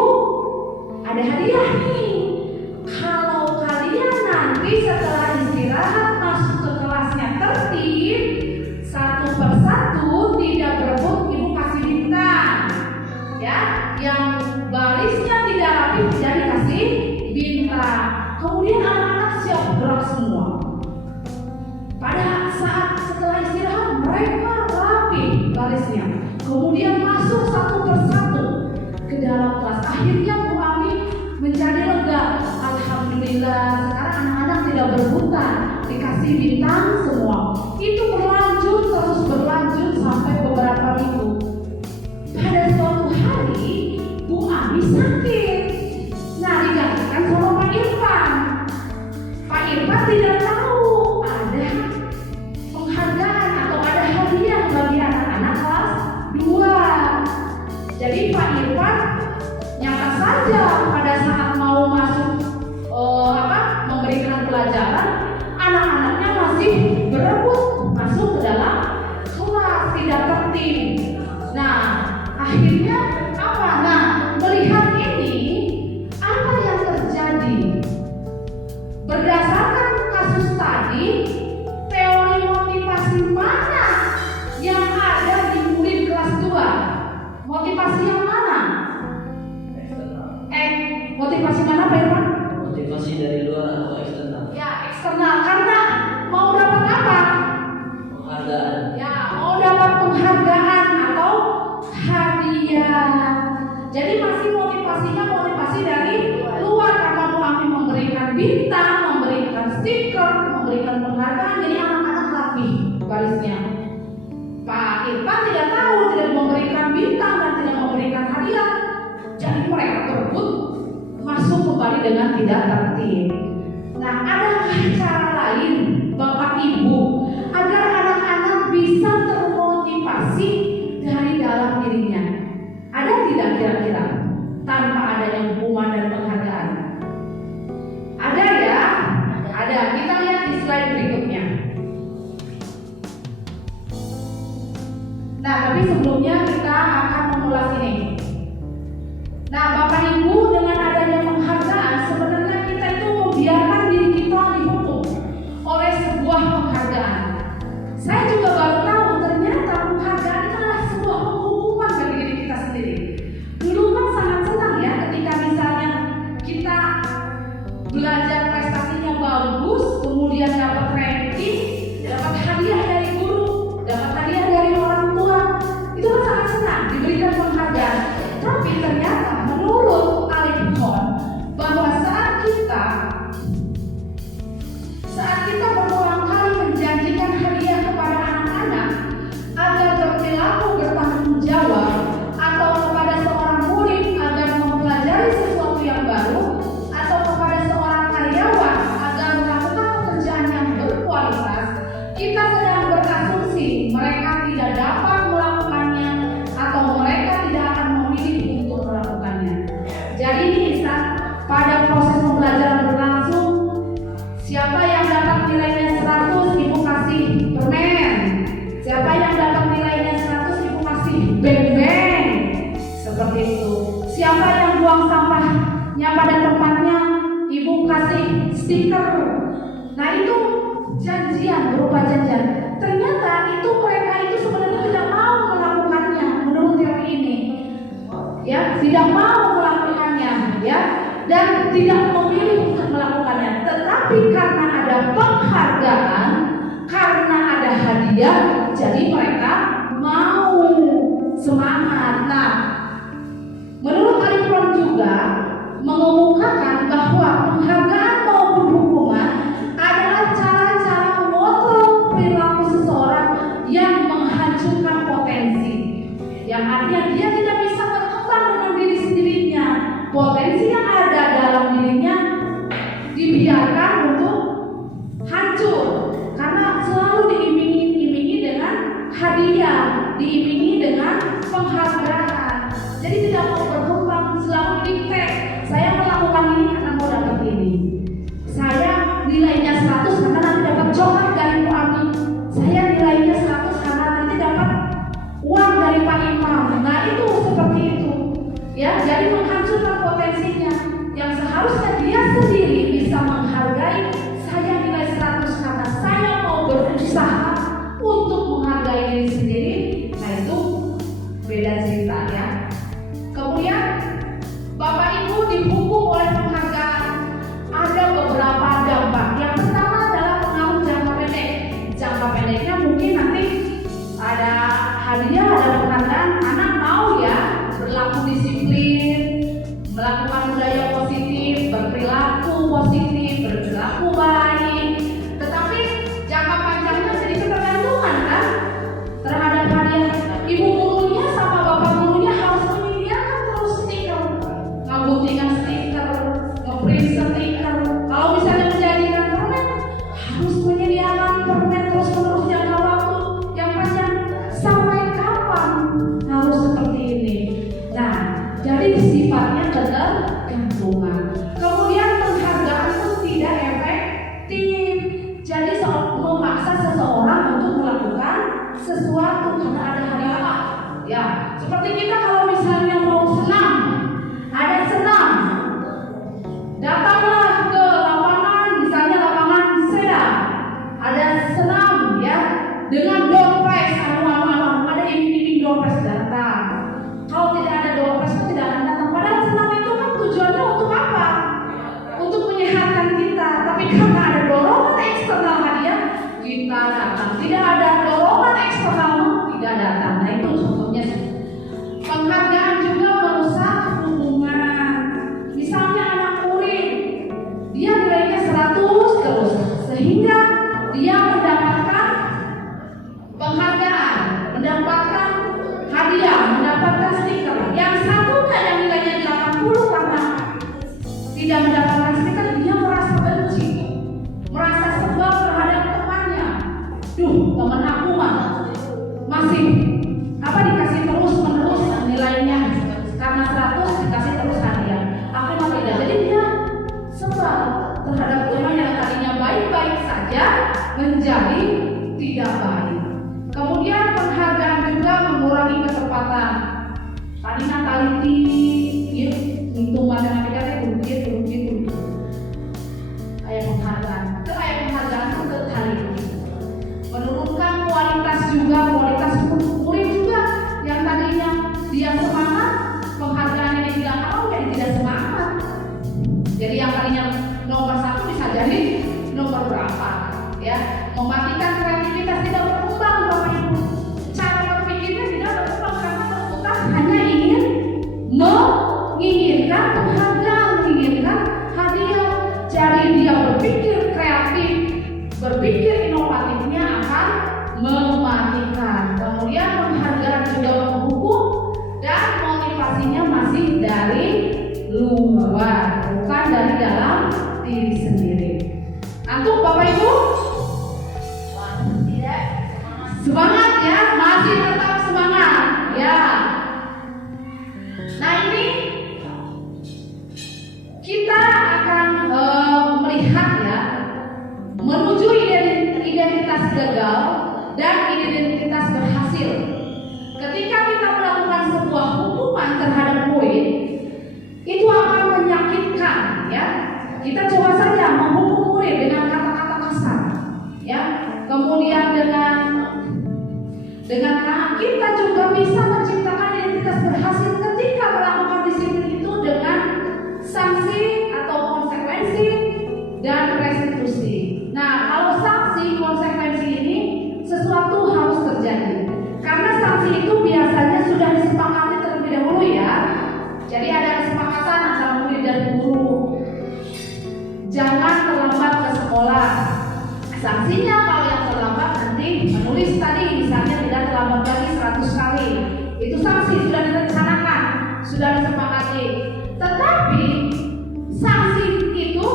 ada hadiah nih. Kalau kalian nanti setelah istirahat masuk ke kelasnya tertib, barisnya. Kemudian masuk satu persatu ke dalam kelas. Akhirnya Bu Ami menjadi lega. Alhamdulillah, sekarang anak-anak tidak berebutan, dikasih bintang semua. Itu berlanjut terus berlanjut sampai beberapa minggu. Pada suatu hari Bu Ami sakit. Nah, digantikan sama Pak Irfan. Pak Irfan tidak tahu ada penghargaan atau ada hadiah bagi anak-anak kelas 2. Jadi Pak Irfan nyata saja pada saat mau masuk memberikan pelajaran, anak-anaknya masih berebut masuk ke dalam kelas, tidak tertib. Nah, akhirnya apa? Nah, melihat ini, apa yang terjadi? Berdasarkan kasus tadi, teori motivasi mana yang ada di murid kelas 2? Motivasi yang mana? Motivasi mana Pak Irfan? Motivasi dari luar atau eksternal? Ya, eksternal. Karena mau dapat apa? Penghargaan. Ya, mau dapat penghargaan atau hadiah. Jadi masih motivasinya motivasi dari luar, karena Bu Ami memberikan bintang, memberikan stiker, memberikan penghargaan. Jadi anak-anak rapi barisnya. Pak Irfan tidak tahu, tidak memberikan bintang dan tidak memberikan hadiah. Jadi mereka berebut masuk kembali dengan tidak tertib. Nah, adakah cara lain Bapak Ibu agar anak-anak bisa termotivasi dari dalam dirinya? Ada tidak kira-kira tanpa adanya hukuman dan penghargaan? Ada ya? Ada. Kita lihat di slide berikutnya. Nah, tapi sebelumnya kita akan mengulas ini. Nah, Bapak Ibu, dengan adanya penghargaan, sebenarnya kita itu membiarkan diri kita dihukum oleh sebuah penghargaan. Saya juga baru tahu ternyata penghargaan itu adalah sebuah penghukuman bagi diri kita sendiri. Dulu kan sangat senang ya ketika misalnya kita belajar prestasinya bagus, kemudian dapat ranking, dapat hadiah dari guru, dapat hadiah dari orang tua. Itu kan sangat senang diberikan penghargaan. Tapi ternyata menurut Alifon bahwa saat kita berulang kali menjanjikan hadiah kepada anak-anak agar berperilaku bertanggung jawab, atau kepada seorang murid agar mempelajari sesuatu yang baru, atau kepada seorang karyawan agar melakukan pekerjaan yang berkualitas, kita sedang berasumsi mereka tidak dapat melakukannya atau mereka tidak akan memilih untuk melakukannya. Jadi ini saat pada proses pembelajaran berlangsung, siapa yang dapat nilainya 100, Ibu kasih permen. Siapa yang dapat nilainya 100, Ibu kasih beng-beng. Seperti itu. Siapa yang buang sampahnya pada tempatnya, Ibu kasih stiker. Nah, itu janjian, berupa janjian. Ternyata itu mereka itu sebenarnya tidak mau melakukannya menurut teori ini. Ya, tidak mau melakukannya, ya, dan tidak memilih untuk melakukannya. Tetapi karena ada penghargaan, karena ada hadiah, jadi mereka mau semangat. Nah, menurut Alifon juga mengemukakan bahwa penghargaan maupun hukuman adalah cara-cara mengontrol perilaku seseorang yang menghancurkan potensi. Yang artinya dia tidak bisa berkembang dengan diri sendirinya. Potensi yang ada dalam dirinya dibiarkan untuk hancur karena selalu diiming-imingi dengan hadiah, diiming-imingi dengan penghargaan. Jadi tidak mau berkembang, selalu dikte. Saya melakukan ini karena mau dapat ini. Saya nilainya 100 karena nanti dapat coklat dari Bu Ami. Saya nilainya 100 karena nanti dapat uang dari Pak Imam. Nah, itu seperti itu. Ya, jadi menghancurkan potensinya yang seharusnya dia sendiri bisa menghargai. Saya nilai 100 karena saya mau berusaha untuk menghargai diri sendiri. Nah, itu beda cerita ya. Kemudian Bapak Ibu dihukum oleh penghargaan. Ada beberapa dampak. Yang pertama adalah pengaruh jangka pendek. Jangka pendeknya mungkin nanti ada hadiah, ada disiplin, melakukan budaya positif, berperilaku positif, berperilaku baik. Tetapi jangka panjangnya jadi ketergantungan kan terhadap hadiah. Ibu gurunya sama bapak gurunya harus menyediakan terus stiker, ngebuktikan stiker, ngeprint stiker. Kalau misalnya menjanjikan permen, harus menyediakan permen terus menerus jangka waktu yang panjang. Sampai kapan harus seperti ini? Nah, jadi sifatnya ketergantungan. Kemudian penghargaan itu tidak efektif. Jadi memaksa seseorang untuk melakukan sesuatu karena ada hadiah. Ya, seperti kita kalau misalnya mau senam, ada senam, datanglah ke lapangan, misalnya lapangan sepeda, ada senam ya, dengan door prize, ada iming-iming door prize datang. Kalau tidak ada door prize itu tidak akan datang. Padahal senam itu kan tujuannya untuk apa? Untuk menyehatkan kita. Tapi karena ada dorongan eksternal hadiah, kita datang. Tidak ada dorongan eksternal, tidak datang. Nah itu contohnya. Penghargaan juga merusak hubungan. Misalnya anak murid, dia nilainya 100 terus, sehingga dia mendapatkan penghargaan, mendapatkan hadiah, mendapatkan stiker. Yang satunya yang nilainya 80 karena tidak mendapatkan stiker, dia merasa benci, merasa sebel terhadap temannya. Duh, teman aku mah masih dikasih terus menerus nilainya karena 100 dikasih terus hadiah. Aku mah tidak. Jadi dia sebel terhadap teman yang tadinya baik-baik saja menjadi tidak baik. Kemudian penghargaan juga mengurangi ketepatan. Tadi natality, ya, hitung matematika itu ayat penghargaan. Itu ayat penghargaan itu tertarik. Menurunkan kualitas juga, kualitas murid juga yang tadinya dia semangat, penghargaan ini tidak mau jadi tidak semangat. Jadi yang tadinya nomor 1 bisa jadi nomor berapa, ya, mematikan kreativitas, tidak berkembang Bapak Ibu. Cara berpikirnya tidak berkembang karena berputar hanya ingin menginginkan penghargaan, menginginkan hadiah. Jadi dia berpikir kreatif, berpikir inovatifnya akan mematikan. Kemudian penghargaan juga menghukum dan motivasinya masih dari luar, bukan dari dalam diri sendiri. Antum Bapak Ibu? Semangat ya, masih tetap semangat ya. Nah ini kita akan melihat ya, menuju identitas gagal dan identitas berhasil. Ketika kita melakukan sebuah hukuman terhadap murid, itu akan menyakitkan ya. Kita coba saja menghukum murid dengan kata-kata kasar ya. Kemudian dengan kita juga bisa menciptakan identitas berhasil ketika melakukan disiplin itu dengan sanksi atau konsekuensi dan restitusi. Nah, kalau sanksi konsekuensi ini sesuatu harus terjadi. Karena sanksi itu biasanya sudah disepakati terlebih dahulu ya. Jadi ada kesepakatan antara murid dan guru. Jangan terlambat ke sekolah. Sanksinya kalau yang terlambat nanti menulis tadi misalnya tidak terlambat lagi 100 kali. Itu sanksi sudah direncanakan, sudah disepakati. Tetapi sanksi itu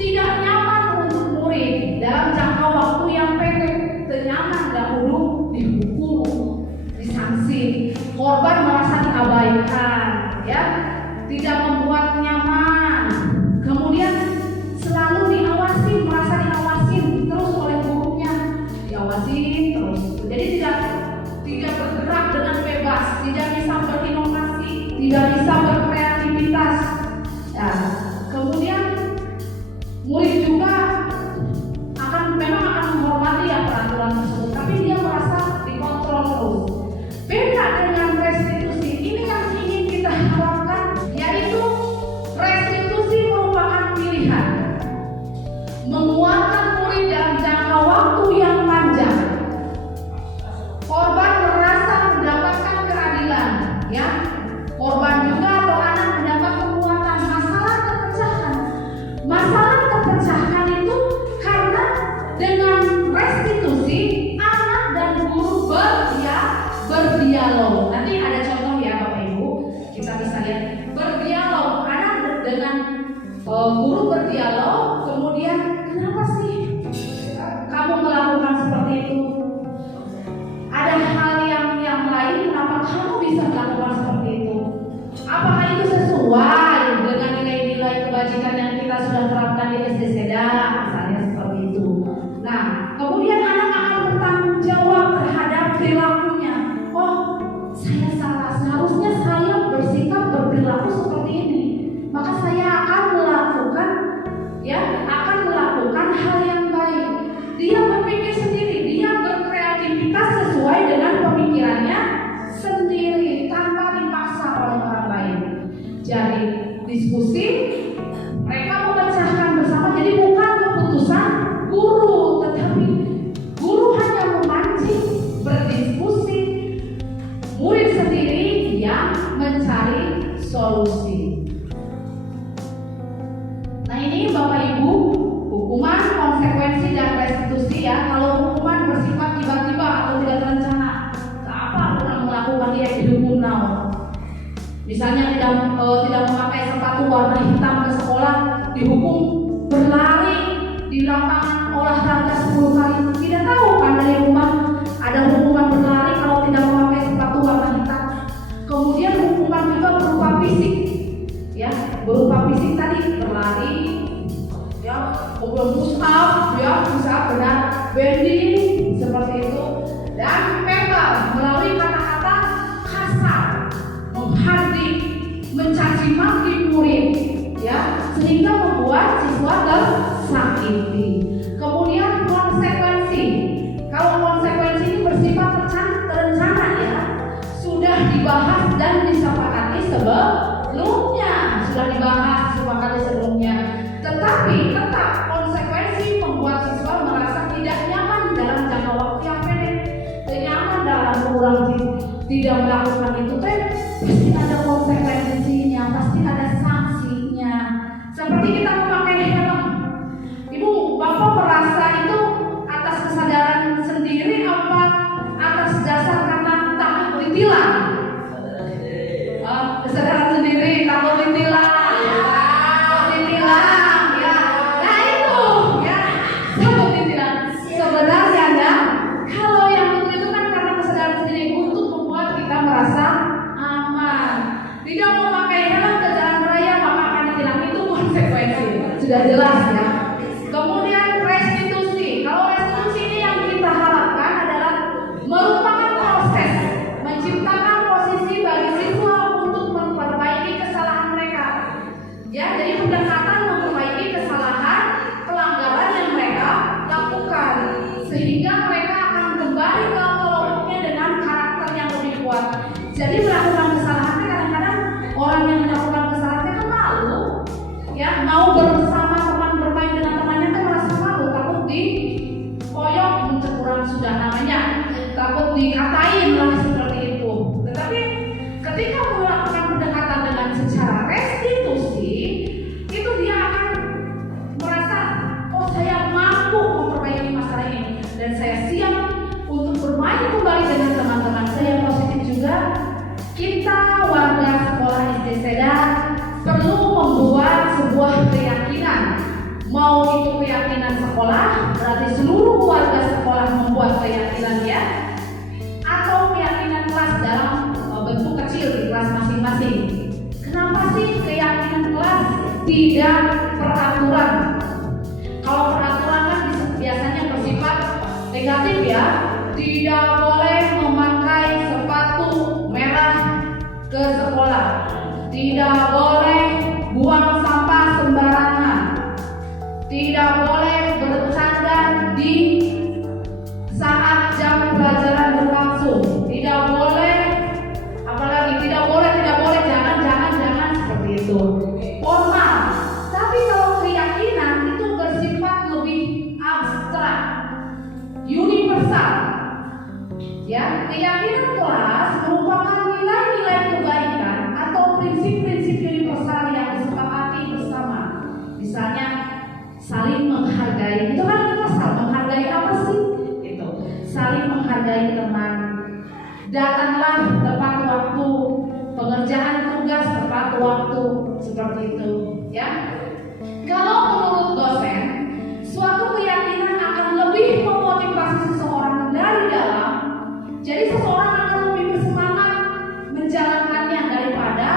tidak nyaman untuk murid dalam jangka waktu yang pendek. Nyaman dahulu dihukum, disanksi. Korban merasa diabaikan, ya, tidak membuat nyaman. Kemudian selalu diawasi, merasa diawasi terus oleh gurunya, diawasi terus. Jadi tidak bergerak dengan bebas, tidak bisa berinovasi, tidak bisa berkreativitas. Ya. Kemudian murid juga memang akan menghormati peraturan tersebut, tapi dia merasa dikontrol terus. Beda dengan restitusi. Ini yang ingin kita harapkan, yaitu restitusi merupakan pilihan, menguatkan murid dalam jangka waktu yang panjang. berdialog. Nanti ada contoh ya Bapak Ibu, kita bisa lihat berdialog. Anak dengan guru berdialog, kemudian kenapa sih kamu melakukan seperti itu? Ada hal yang lain, kenapa kamu bisa melakukan seperti itu? Apakah itu sesuai dengan nilai-nilai kebajikan yang kita sudah terapkan di SD Seda? Misalnya seperti itu. Nah, kemudian anak akan bertanggung jawab terhadap perilakunya. Oh, saya salah. Seharusnya saya bersikap berperilaku seperti ini. Maka saya akan melakukan hal yang baik. Dia berpikir sendiri, dia berkreativitas sesuai dengan pemikirannya sendiri tanpa dipaksa oleh orang lain. Jadi diskusi, mereka memecahkan bersama. Jadi bukan keputusan guru, tetapi guru hanya memancing berdiskusi, murid sendiri yang mencari solusi. Nah ini Bapak Ibu, hukuman, konsekuensi, dan restitusi ya. Kalau hukuman bersifat tiba-tiba atau tidak terencana, apa pernah melakukan dia dihukum now. Misalnya tidak memakai sepatu warna hitam ke sekolah, dihukum berlari di lapangan olahraga 10 kali. Tidak tahu kan dari rumah ada hukuman berlari kalau tidak memakai sepatu warna hitam. Kemudian hukuman juga berupa fisik, ya, berupa fisik tadi berlari, ya, push up, ya, bisa benar bending seperti itu, dan pepper melalui kata-kata kasar, menghardik, mencaci maki murid, ya, sehingga membuat siswa tersakiti. Kemudian konsekuensi. Kalau konsekuensi ini bersifat terencana ya, sudah dibahas dan disepakati sebelumnya. Tetapi tetap konsekuensi membuat siswa merasa tidak nyaman dalam jangka waktu yang pendek, nyaman dalam kurang tidak melakukan itu, pasti ada konsekuensinya, pasti ada sanksinya. Seperti kita memakai helm. Ibu, Bapak merasa itu atas kesadaran sendiri apa atas dasar karena takut ditilang? Kesadaran sendiri, takut ditilang. Merasa aman, tidak memakai helm ke jalan raya maka akan ditilang, itu konsekuensi sudah jelas ya. Kemudian restitusi. Kalau restitusi ini yang kita harapkan adalah merupakan proses menciptakan posisi bagi siswa untuk memperbaiki kesalahan mereka. Ya, jadi pendekatan memperbaiki kesalahan pelanggaran yang mereka lakukan sehingga mereka akan kembali ke kelompoknya dengan karakter yang lebih kuat. Jadi melakukan kesalahan kadang-kadang orang yang melakukan kesalahan kan malu, ya, mau bersama teman bermain dengan temannya kan merasa malu, takut dikoyok, kurang sudah namanya, takut dikatain lah seperti itu. Tetapi ketika melakukan pendekatan dengan secara restitusi, itu dia akan merasa, oh saya mampu memperbaiki masalah ini dan saya siap untuk bermain kembali dengan teman-teman saya. Positif juga. Kita warga sekolah SD Seda perlu membuat sebuah keyakinan. Mau itu keyakinan sekolah, berarti seluruh warga sekolah membuat keyakinan ya, atau keyakinan kelas dalam bentuk kecil di kelas masing-masing. Kenapa sih keyakinan kelas tidak peraturan? Kalau peraturan kan biasanya bersifat negatif ya. Tidak boleh memakai sepatu merah ke sekolah, tidak boleh buang sampah sembarangan, tidak boleh bercanda di saat jam pelajaran berlangsung, tidak boleh, apalagi tidak boleh, jangan seperti itu. Formal. Tapi kalau keyakinan itu bersifat lebih abstrak, universal. Ya, keyakinan kelas merupakan nilai-nilai kebaikan atau prinsip-prinsip universal yang disepakati bersama. Misalnya saling menghargai, itu kan universal. Menghargai apa sih? Itu saling menghargai teman, datanglah tepat waktu, pengerjaan tugas tepat waktu, seperti itu, ya. Kalau menurut dosen, suatu keyakinan akan lebih memotivasi seseorang dari dalam, jadi seseorang akan lebih bersemangat menjalankannya daripada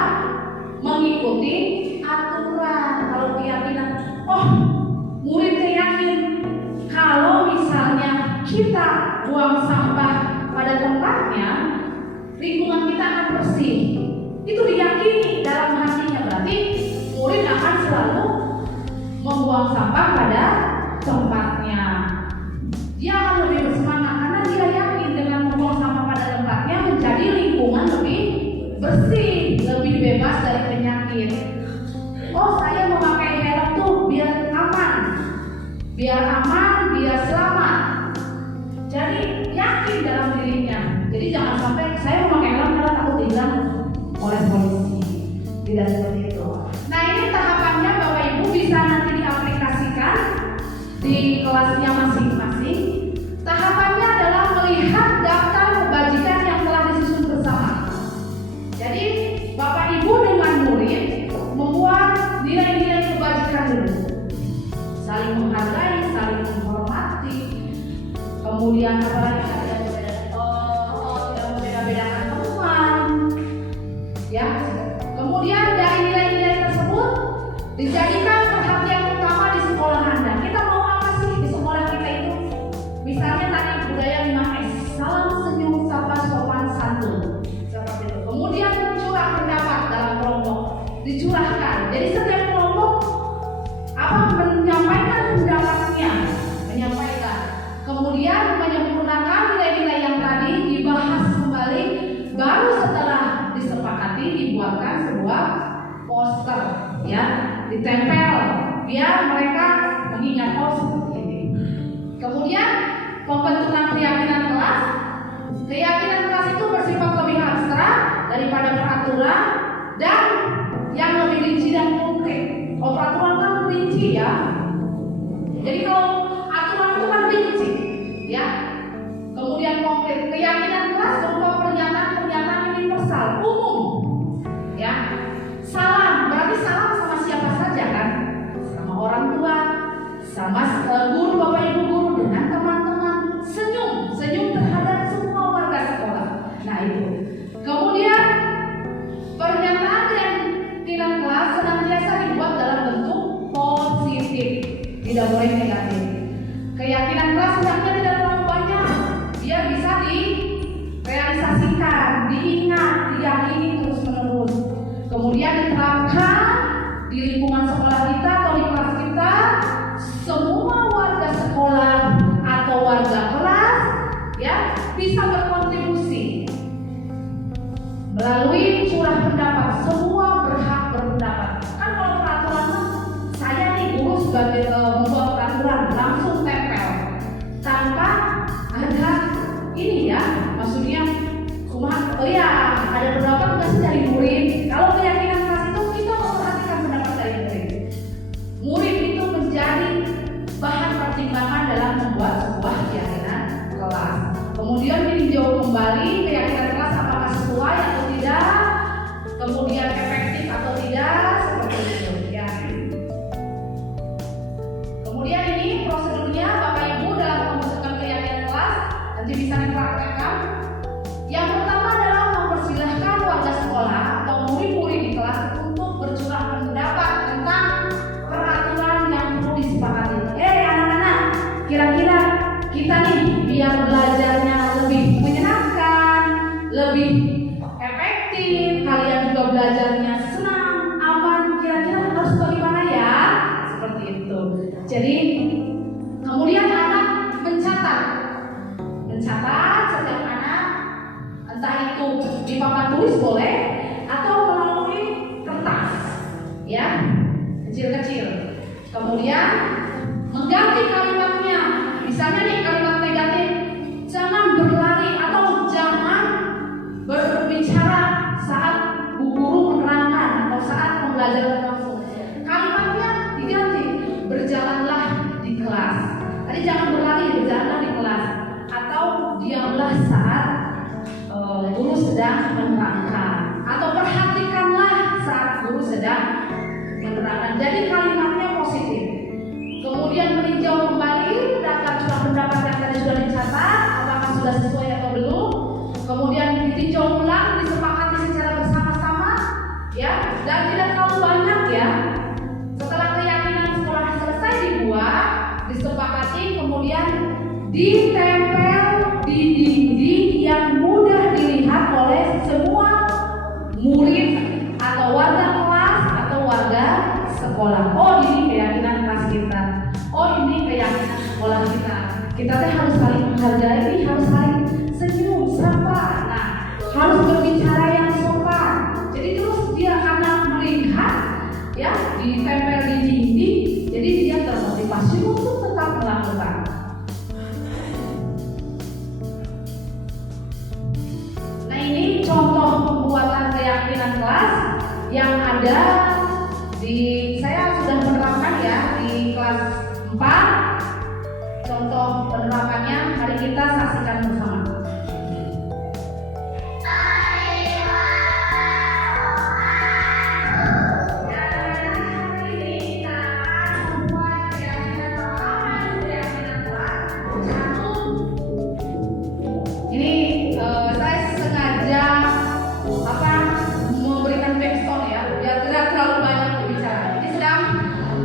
mengikuti aturan. Kalau keyakinan, oh, muridnya yakin kalau misalnya kita buang sampah pada tempatnya, lingkungan kita akan bersih. Itu diyakini dalam hatinya, berarti murid akan selalu membuang sampah pada tempatnya. Dia akan lebih bersemangat karena dia yakin dengan membuang sampah pada tempatnya menjadi lingkungan lebih bersih, lebih bebas dari penyakit. Oh, saya memakai helm tuh biar aman, biar selamat. Jadi yakin dalam dirinya. Jadi jangan sampai saya memakai helm karena takut ditilang oleh polisi. Tidak seperti itu. Nah, ini tahapannya Bapak Ibu bisa nanti diaplikasikan di kelasnya masing-masing. Tahapannya adalah melihat daftar kebajikan yang telah disusun bersama. Jadi Bapak Ibu dengan murid membuat nilai-nilai kebajikan dulu. Saling menghargai, saling menghormati. Kemudian apa lagi? Tidak membeda-bedakan teman. Ya. Kemudian dari nilai-nilai tersebut dijadikan perhatian utama di sekolah Anda. Kita mau apa sih di sekolah kita itu? Misalnya tadi budaya 5S, salam, senyum, sapa, sopan, santun. Seperti itu. Kemudian curah pendapat dalam kelompok, dicurahkan. Jadi setiap kelompok menyampaikan pendapatnya, menyampaikan. Kemudian menyempurnakan nilai-nilai yang tadi dibahas kembali, baru setelah disepakati dibuatkan sebuah poster, ya, ditempel biar mereka mengingat, oh seperti ini. Kemudian pembentukan keyakinan kelas. Keyakinan kelas itu bersifat lebih abstrak daripada peraturan dan yang lebih rinci dan konkret. Oh, peraturan kan rinci, ya. Jadi kalau aturan itu kan rinci, ya. Kemudian konkret. Keyakinan kelas berupa pernyataan universal, umum, ya. Salam, berarti salam sama siapa saja kan? Sama orang tua, sama guru, Bapak Ibu guru, dengan teman-teman. Senyum terhadap semua warga sekolah. Nah, itu. Kemudian pernyataan keyakinan kelas senantiasa dibuat dalam bentuk positif, tidak boleh negatif. Keyakinan kelas hendaknya tidak terlalu banyak, dia bisa direalisasikan, diingat, diyakini terus-menerus. Kemudian diterapkan di lingkungan sekolah kita atau di kelas kita. Semua warga sekolah atau warga kelas, ya, bisa berkontribusi melalui curah pendapat. Semua berhak berpendapat. Kan kalau peraturan, saya nih guru sebagai membuat peraturan langsung tempel tanpa ada ini, ya, maksudnya oh ya, ada pendapat nggak sih dari murid? Kalau keyakinan kelas itu kita memperhatikan pendapat dari murid. Murid itu menjadi bahan pertimbangan dalam membuat sebuah keyakinan kelas. Kemudian ditinjau kembali keyakinan kelas apakah sesuai atau tidak, kemudian efektif atau tidak, seperti itu, ya. Kemudian ini prosedurnya Bapak Ibu dalam pembentukan keyakinan kelas nanti bisa dipraktekkan. Yang pertama adalah mempersilahkan warga sekolah atau murid-murid di kelas untuk bercurah pendapat tentang peraturan yang perlu disepakati. Anak-anak, kira-kira kita nih biar belajarnya lebih menyenangkan, lebih efektif, kalian juga belajarnya senang, aman, kira-kira harus bagaimana, ya? Seperti itu. Jadi kemudian anak mencatat setiap anak, entah itu di papan tulis boleh atau melalui kertas, ya, kecil-kecil. Kemudian mengganti kalimatnya. Misalnya nih kalimat negatif, jangan berlari atau jangan berbicara saat bu guru menerangkan atau saat pembelajaran langsung. Kalimatnya diganti, berjalanlah di kelas. Tadi jangan berlari, berjalanlah di kelas. Atau diamlah saat guru sedang menerangkan, atau perhatikanlah saat guru sedang menerangkan. Jadi kalimatnya positif. Kemudian meninjau kembali daftar curah pendapat yang tadi sudah dicatat, apakah sudah sesuai atau belum. Kemudian ditinjau ulang, disepakati secara bersama-sama, ya, dan tidak terlalu banyak ya. Setelah keyakinan sekolah selesai dibuat, disepakati, kemudian ditempel di dinding yang mudah dilihat oleh semua murid atau warga kelas atau warga sekolah. Oh, ini keyakinan kelas kita. Oh, ini keyakinan sekolah kita. Kita teh harus saling menghargai, harus saling senyum, sapa. Nah, harus berbicara yang sopan. Jadi terus dia akan melihat, ya, ditempel di dinding. Jadi dia termotivasi untuk tetap melakukan. Nah, ini contoh pembuatan keyakinan kelas yang ada saya sudah menerapkan ya di kelas 4. Contoh penerapannya mari kita saksikan bersama. Ini saya sengaja memberikan backstone ya, biar tidak terlalu banyak berbicara. Ini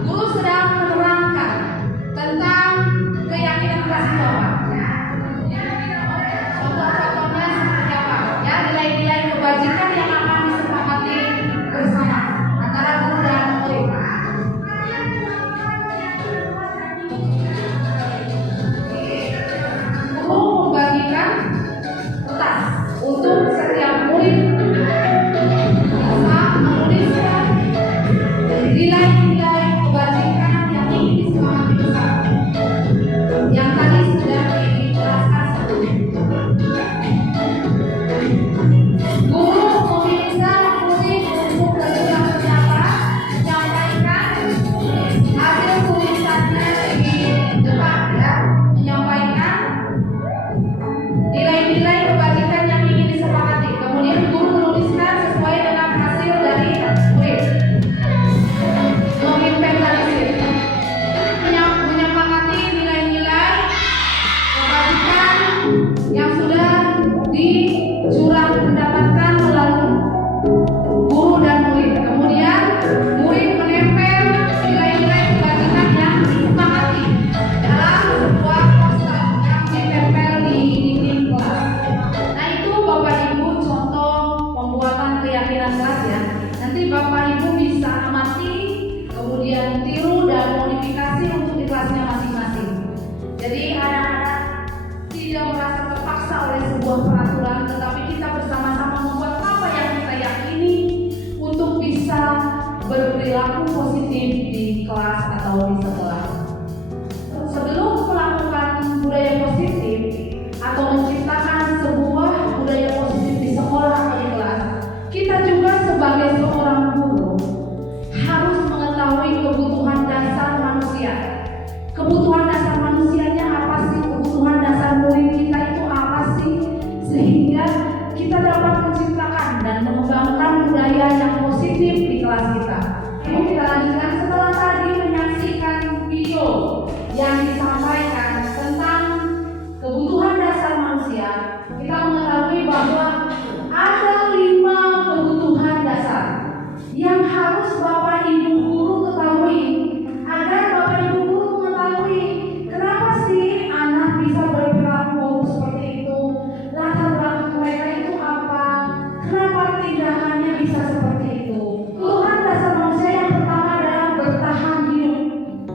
guru sedang menerangkan tentang keyakinan kelas itu apa. Contoh-contohnya seperti apa? Ya, nilai-nilai kebajikan yang akan disepakati bersama antara guru dan murid. Guru membagikan kertas untuk setiap murid bisa menuliskan nilai-nilai kebajikan yang ingin disepakati bersama. Yang tadi sudah dijelaskan sebelumnya. Guru meminta murid untuk bergerak menyapa, menyampaikan hasil tulisannya di depan ya, menyampaikan nilai-nilai kebajikan yang ingin disepakati. Kemudian guru menuliskan sesuai dengan hasil dari murid. Menginventarisir, menyepakati nilai-nilai kebajikan yang sudah dicurah mendapatkan melalui guru dan murid. Kemudian murid menempel nilai-nilai kebajikan yang disepakati dalam sebuah poster yang ditempel di dinding kelas. Nah, itu Bapak Ibu contoh pembuatan keyakinan kelas ya. Nanti Bapak Ibu bisa amati, kemudian tiru dan modifikasi untuk di kelasnya masing-masing. Jadi anak-anak tidak merasa terpaksa oleh sebuah peraturan, tetapi kita bersama-sama membuat apa yang kita yakini untuk bisa berperilaku positif di kelas atau di sekolah. Sebelum melakukan budaya positif atau menciptakan sebuah budaya positif di sekolah atau di kelas, kita juga sebagai seorang guru harus mengetahui kebutuhan dasar manusia. Kebutuhan dasar manusianya apa sih? Kebutuhan dasar murid kita itu apa sih? Sehingga kita dapat menciptakan dan mengembangkan budaya yang positif di kelas kita. Yuk kita lanjutkan setelah tadi menyaksikan video yang disampaikan tentang kebutuhan dasar manusia. Kita mengetahui bahwa ada 5 kebutuhan dasar yang harus Bapak Ibu guru ketahui, agar Bapak Ibu guru mengetahui kenapa sih anak bisa berperilaku seperti itu, latar belakang mereka itu apa, kenapa tindakannya bisa seperti itu. Kebutuhan dasar manusia yang pertama adalah bertahan hidup,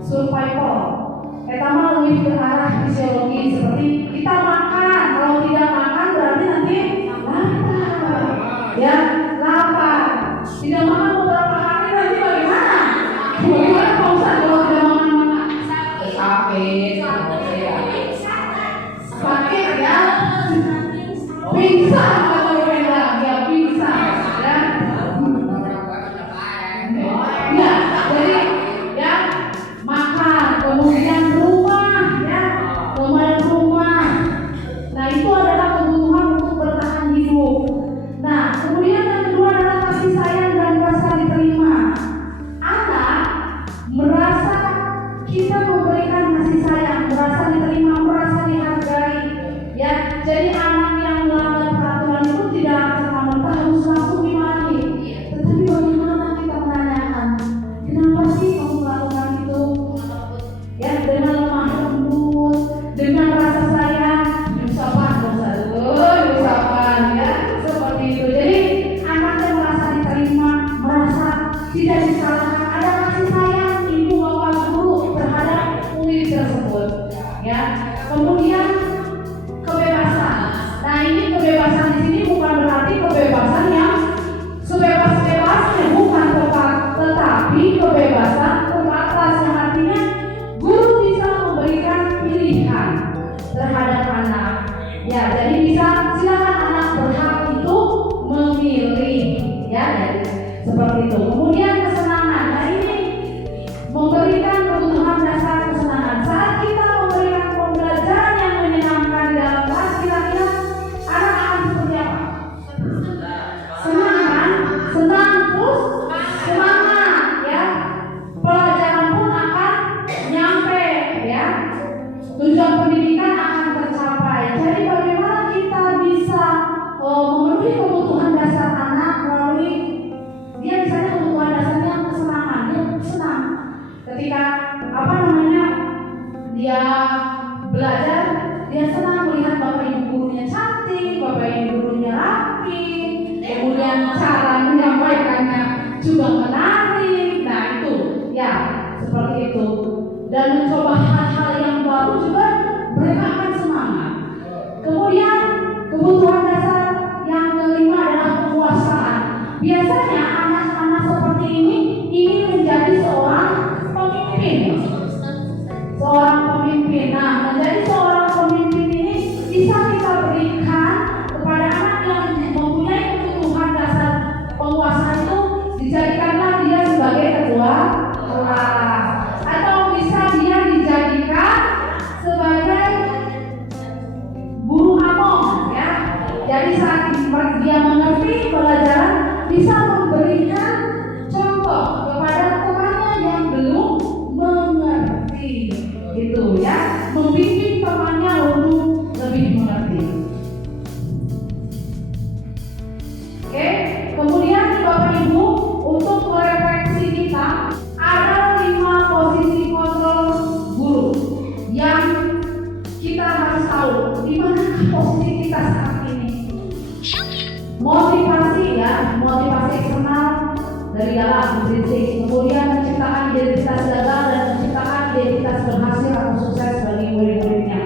survival. Pertama lebih ke arah fisiologi, seperti kita makan, kalau tidak makan berarti nanti lapar, ya lapar. Tidak makan beberapa hari nanti bagaimana? Bagaimana Pak Ustaz kalau tidak makan? Sakit ya, pingsan atau bilang ya pingsan ya. Ya, jadi ya makan, kemudian rumah ya, kemudian rumah. Nah itu adalah kebutuhan untuk bertahan hidup. kemudian cara menyampaikannya juga menarik. Nah itu ya seperti itu. Dan mencoba hal-hal yang baru juga mereka akan semangat. Kemudian kebutuhan dasar yang kelima adalah kekuasaan. Biasanya anak-anak seperti ini ingin menjadi seorang pemimpin. Nah, menjadi seorang pemimpin ini bisa kita berikan kepada anak yang mempunyai kebutuhan dasar penguasaan itu, dijadikanlah dia sebagai ketua kelas, atau bisa dia dijadikan sebagai guru among, ya. Jadi saat dia mengerti pelajaran, bisa memberikan contoh kepada temannya yang belum mengerti, gitu ya, membimbing temannya untuk lebih mengerti. Oke, kemudian Bapak Ibu, untuk merefleksi kita ada 5 posisi kontrol guru yang kita harus tahu di mana posisi kita saat ini. Motivasi ya, motivasi eksternal dari dalam intrinsik, kemudian menciptakan identitas gagal dan menciptakan identitas berhasil atau sukses bagi murid-muridnya.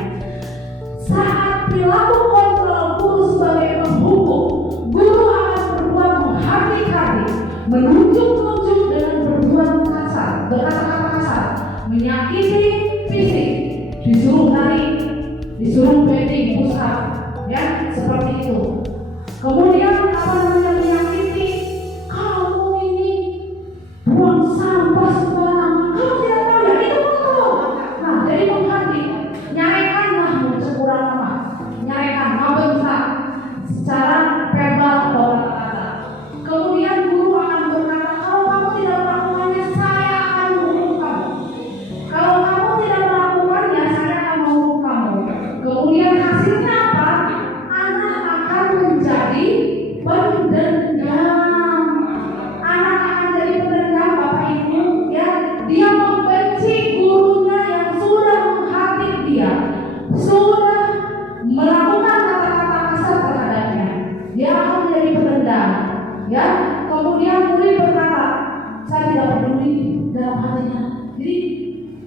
Saat perilaku kontrol guru sebagai penghukum, guru akan berbuat menghati-hati, menunjuk-nunjuk dengan berbuat kasar, berkata-kata kasar, menyakiti fisik, disuruh lari, disuruh bending, push up, ya seperti itu. Kemudian menyakiti, kamu ini buang sampah sembarangan, kamu tidak tahu ya itu betul. Nah, jadi menghati, nyarekanlah sekurang lama, nyarekan, membentak secara verbal atau kata-kata. Kemudian guru akan berkata, kalau kamu tidak melakukannya, saya akan menghukum kamu. Kalau kamu tidak melakukannya, saya akan menghukum kamu. Kemudian hasilnya apa? Anak akan menjadi pendendam. Anak akan jadi pendendam, Bapak Ibu, ya. Dia membenci gurunya yang sudah menghakimi dia, sudah melakukan kata-kata kasar terhadapnya. Dia akan menjadi pendendam, ya. Kemudian murid berkata, saya tidak peduli dalam hatinya, jadi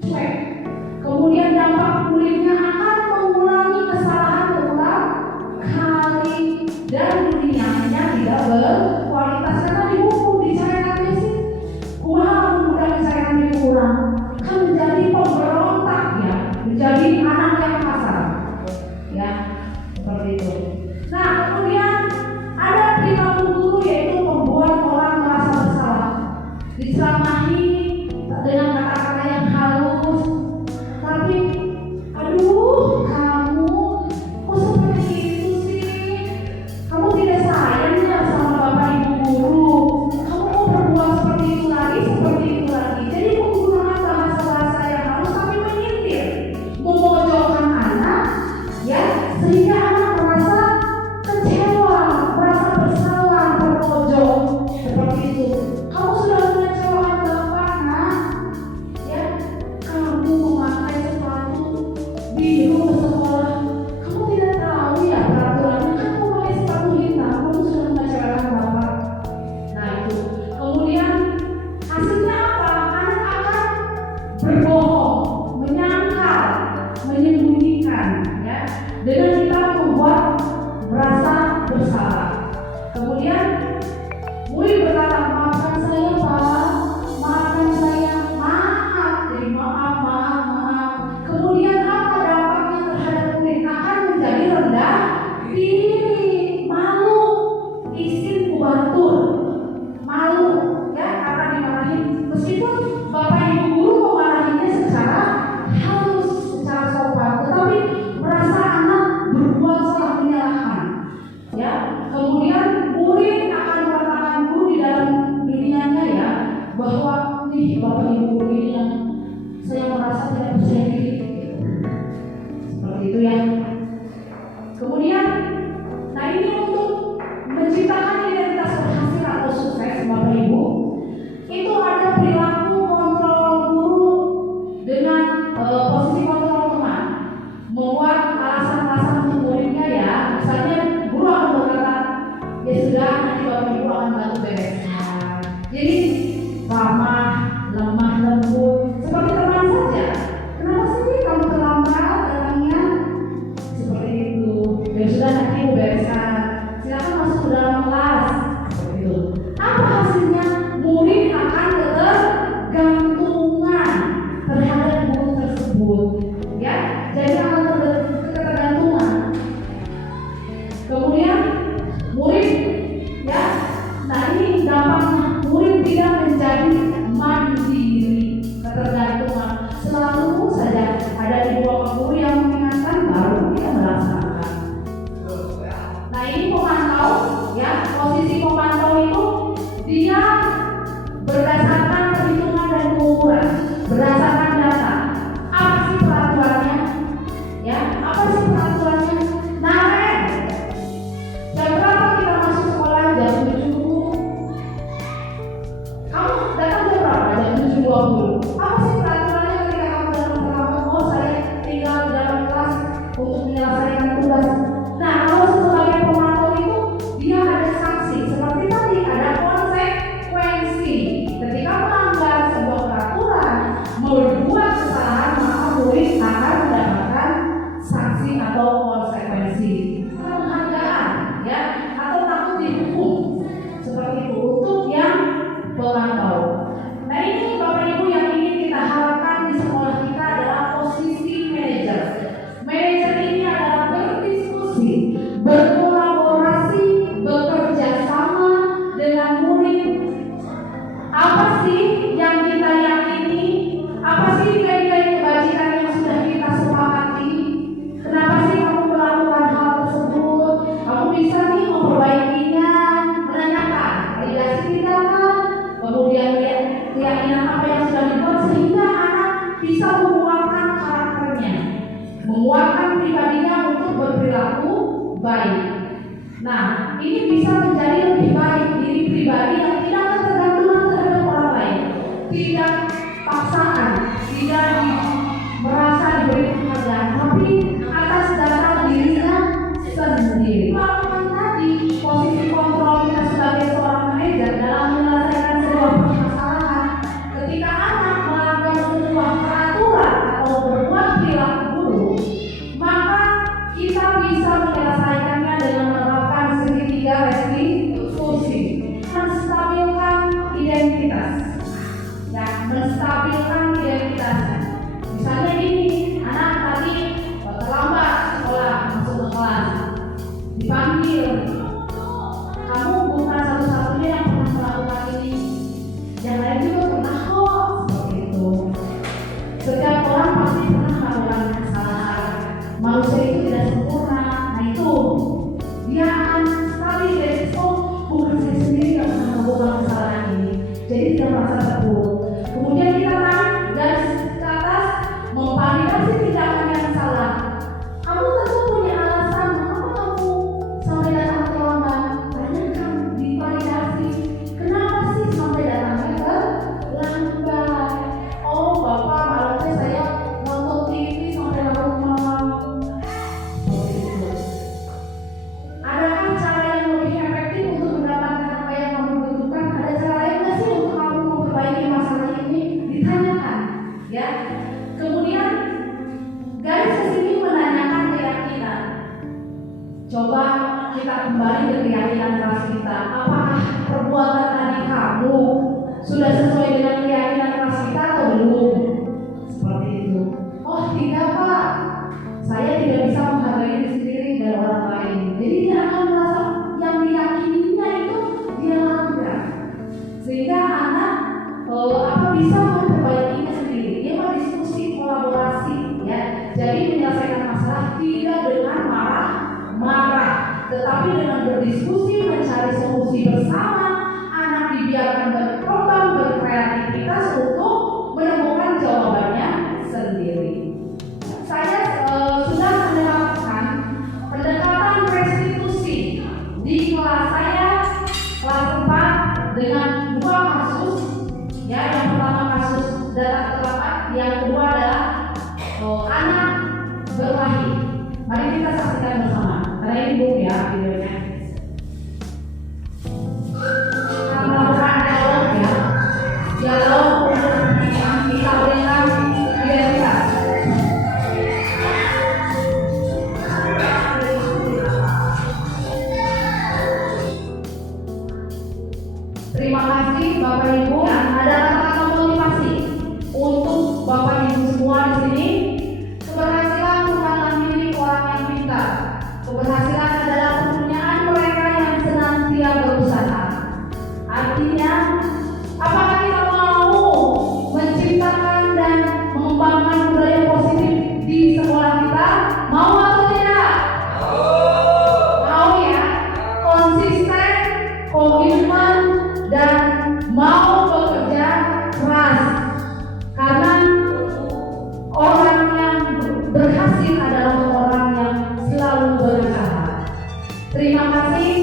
cuek. Kemudian dampak muridnya akan mengulangi kesalahan berulang kali dan dunianya tidak berkualitas karena dihukum, dicairkan sih kurang, mudah dicairkan kurang, kan menjadi pemberontak ya, menjadi anak yang kasar, ya seperti itu. Nah kemudian ada perilaku guru yaitu membuat orang merasa bersalah, diceramahi dengan kata-kata yang halus, tapi aduh kamu kok seperti itu sih, kamu tidak sayang ya sama Bapak Ibu guru, kamu mau berbuat seperti itu lagi. Jadi menggunakan bahasa-bahasa yang halus tapi menyindir, memojokkan anak, ya, sehingga anak merasa kecewa, merasa bersalah, terpojok seperti itu. Kamu sudah mengecewakan Bapak, nak, ya, kamu memakai sepatu biru ke sekolah, kamu tidak tahu ya peraturannya, kan kamu pakai sepatu hitam, kamu sudah mengecewakan Bapak. Nah itu, kemudian hasilnya apa? Anak akan berbohong, menyangkal, menyembunyikan, ya, dengan kita membuat merasa bersalah. Kemudian murid berkata, maafkan saya Pak, maafkan saya, maaf, jadi maaf. Kemudian apa dampaknya terhadap murid? Akan menjadi rendah diri, malu, izin kubatur, malu, ya, karena dimarahin. Meskipun Bapak Ibu guru memarahinya secara halus, secara sopan, tetapi merasa anak berbuat salah, menyalahkan, ya. Kemudian murid akan mengatakan guru di dalam dunianya, ya, bahwa nih Bapak Ibu guru ini yang saya merasa tidak percaya diri, seperti itu ya. Kemudian, nah ini untuk menciptakan identitas Kemudian murid, ya, nah ini dampaknya murid tidak menjadi mandiri, ketergantungan. Selalu saja ada di bawah guru yang mengingatkan baru dia melaksanakan. Nah ini pemantau, ya, posisi pemantau itu dia berdasarkan perhitungan dan pengukuran, berdasarkan data. Apa sih peraturannya? Ya, apa sih peraturannya? Nah, jam berapa kita masuk sekolah? Jam 7. Kamu datang jam berapa? Jam 7.20. Apa sih peraturannya ketika kamu datang ke kamu? Oh, saya tinggal di dalam kelas untuk menyelesaikan tugas. Nah, kalau sebagai pemantau itu dia ada sanksi. Seperti tadi ada konsekuensi. Ketika melanggar sebuah peraturan, membuat kesalahan, maka murid akan mendapatkan sanksi atau konsekuensi. Penghargaan, ya, atau takut dihukum. Seperti itu untuk yang pemantau. Nah ini Bapak Ibu yang ingin kita harapkan di sekolah kita adalah posisi manajer. Manajer ini adalah berdiskusi, berkolaborasi, bekerja sama dengan murid. Apa sih yang kita yakini? Apa sih nilai-nilai kebajikan yang sudah kita sepakati? Kenapa sih kamu melakukan hal tersebut? Kamu bisa nih memperbaikinya, menanyakan validasi tindakan, kemudian keyakinan apa yang sudah dibuat sehingga anak bisa menguatkan karakternya, menguatkan pribadinya untuk berperilaku baik. Nah, ini bisa menjadi lebih baik diri pribadi yang tidak ketergantungan terhadap orang lain, tidak paksaan, tidak merasa diberi penghargaan, tapi atas dasar dirinya sendiri. Melakukan tadi posisi kontrol kita sebagai seorang manajer dalam menyelesaikan sebuah permasalahan. Ketika anak melanggar sebuah peraturan atau berbuat perilaku buruk, maka kita bisa menyelesaikannya dengan menerapkan segitiga restitusi, menstabilkan identitas, ya, menstabilkan identitasnya. Misalnya ini, anak tadi terlambat sekolah masuk ke kelas, dipanggil, kamu bukan satu-satunya yang pernah melakukan ini, yang lain juga pernah kok, seperti itu. Setiap orang pasti pernah melakukan kesalahan. Manusia itu tidak sempurna. Nah itu dia akan sekali dari bukan saya sendiri yang pernah melakukan kesalahan ini, jadi tidak merasa terpuruk. Kemudian kita tarik garis ke atas, memvalidasi tindakan yang salah. Kamu tentu punya alasan mengapa kamu sampai datang terlambat. Tanyakan, divalidasi. Kenapa sih sampai datangnya terlambat? Oh bapak, malamnya saya nonton TV sampai larut malam. Adakah cara yang lebih efektif untuk mendapatkan apa yang kamu butuhkan? Ada cara lain nggak sih untuk kamu memperbaiki masalah ini? Ditanyakan, ya. Kemudian garis ke sini menanyakan keyakinan. Coba kita kembali ke keyakinan keras kita. Apakah perbuatan adik kamu sudah sesuai dengan keyakinan keras kita atau belum? Seperti itu. Oh tidak pak, saya tidak bisa menghargai diri sendiri dari orang lain. Jadi dia akan merasa yang diyakininya itu dia langgar, sehingga anak bisa memperbaikinya sendiri. Dia berdiskusi, kolaborasi, ya. Jadi menyelesaikan masalah tidak dengan marah-marah, tetapi dengan berdiskusi, mencari solusi bersama. Anak dibiarkan berkembang, berkreativitas untuk menemukan jawabannya sendiri. Saya sudah menerapkan pendekatan restitusi di kelas saya, kelas 4, dengan 2 kasus. Ya, yang pertama kasus data terlambat, yang kedua adalah anak berkelahi. Mari kita saksikan bersama. Karena ini belum ya videonya. Kita melakukan dialog ya, dialog untuk kita kasih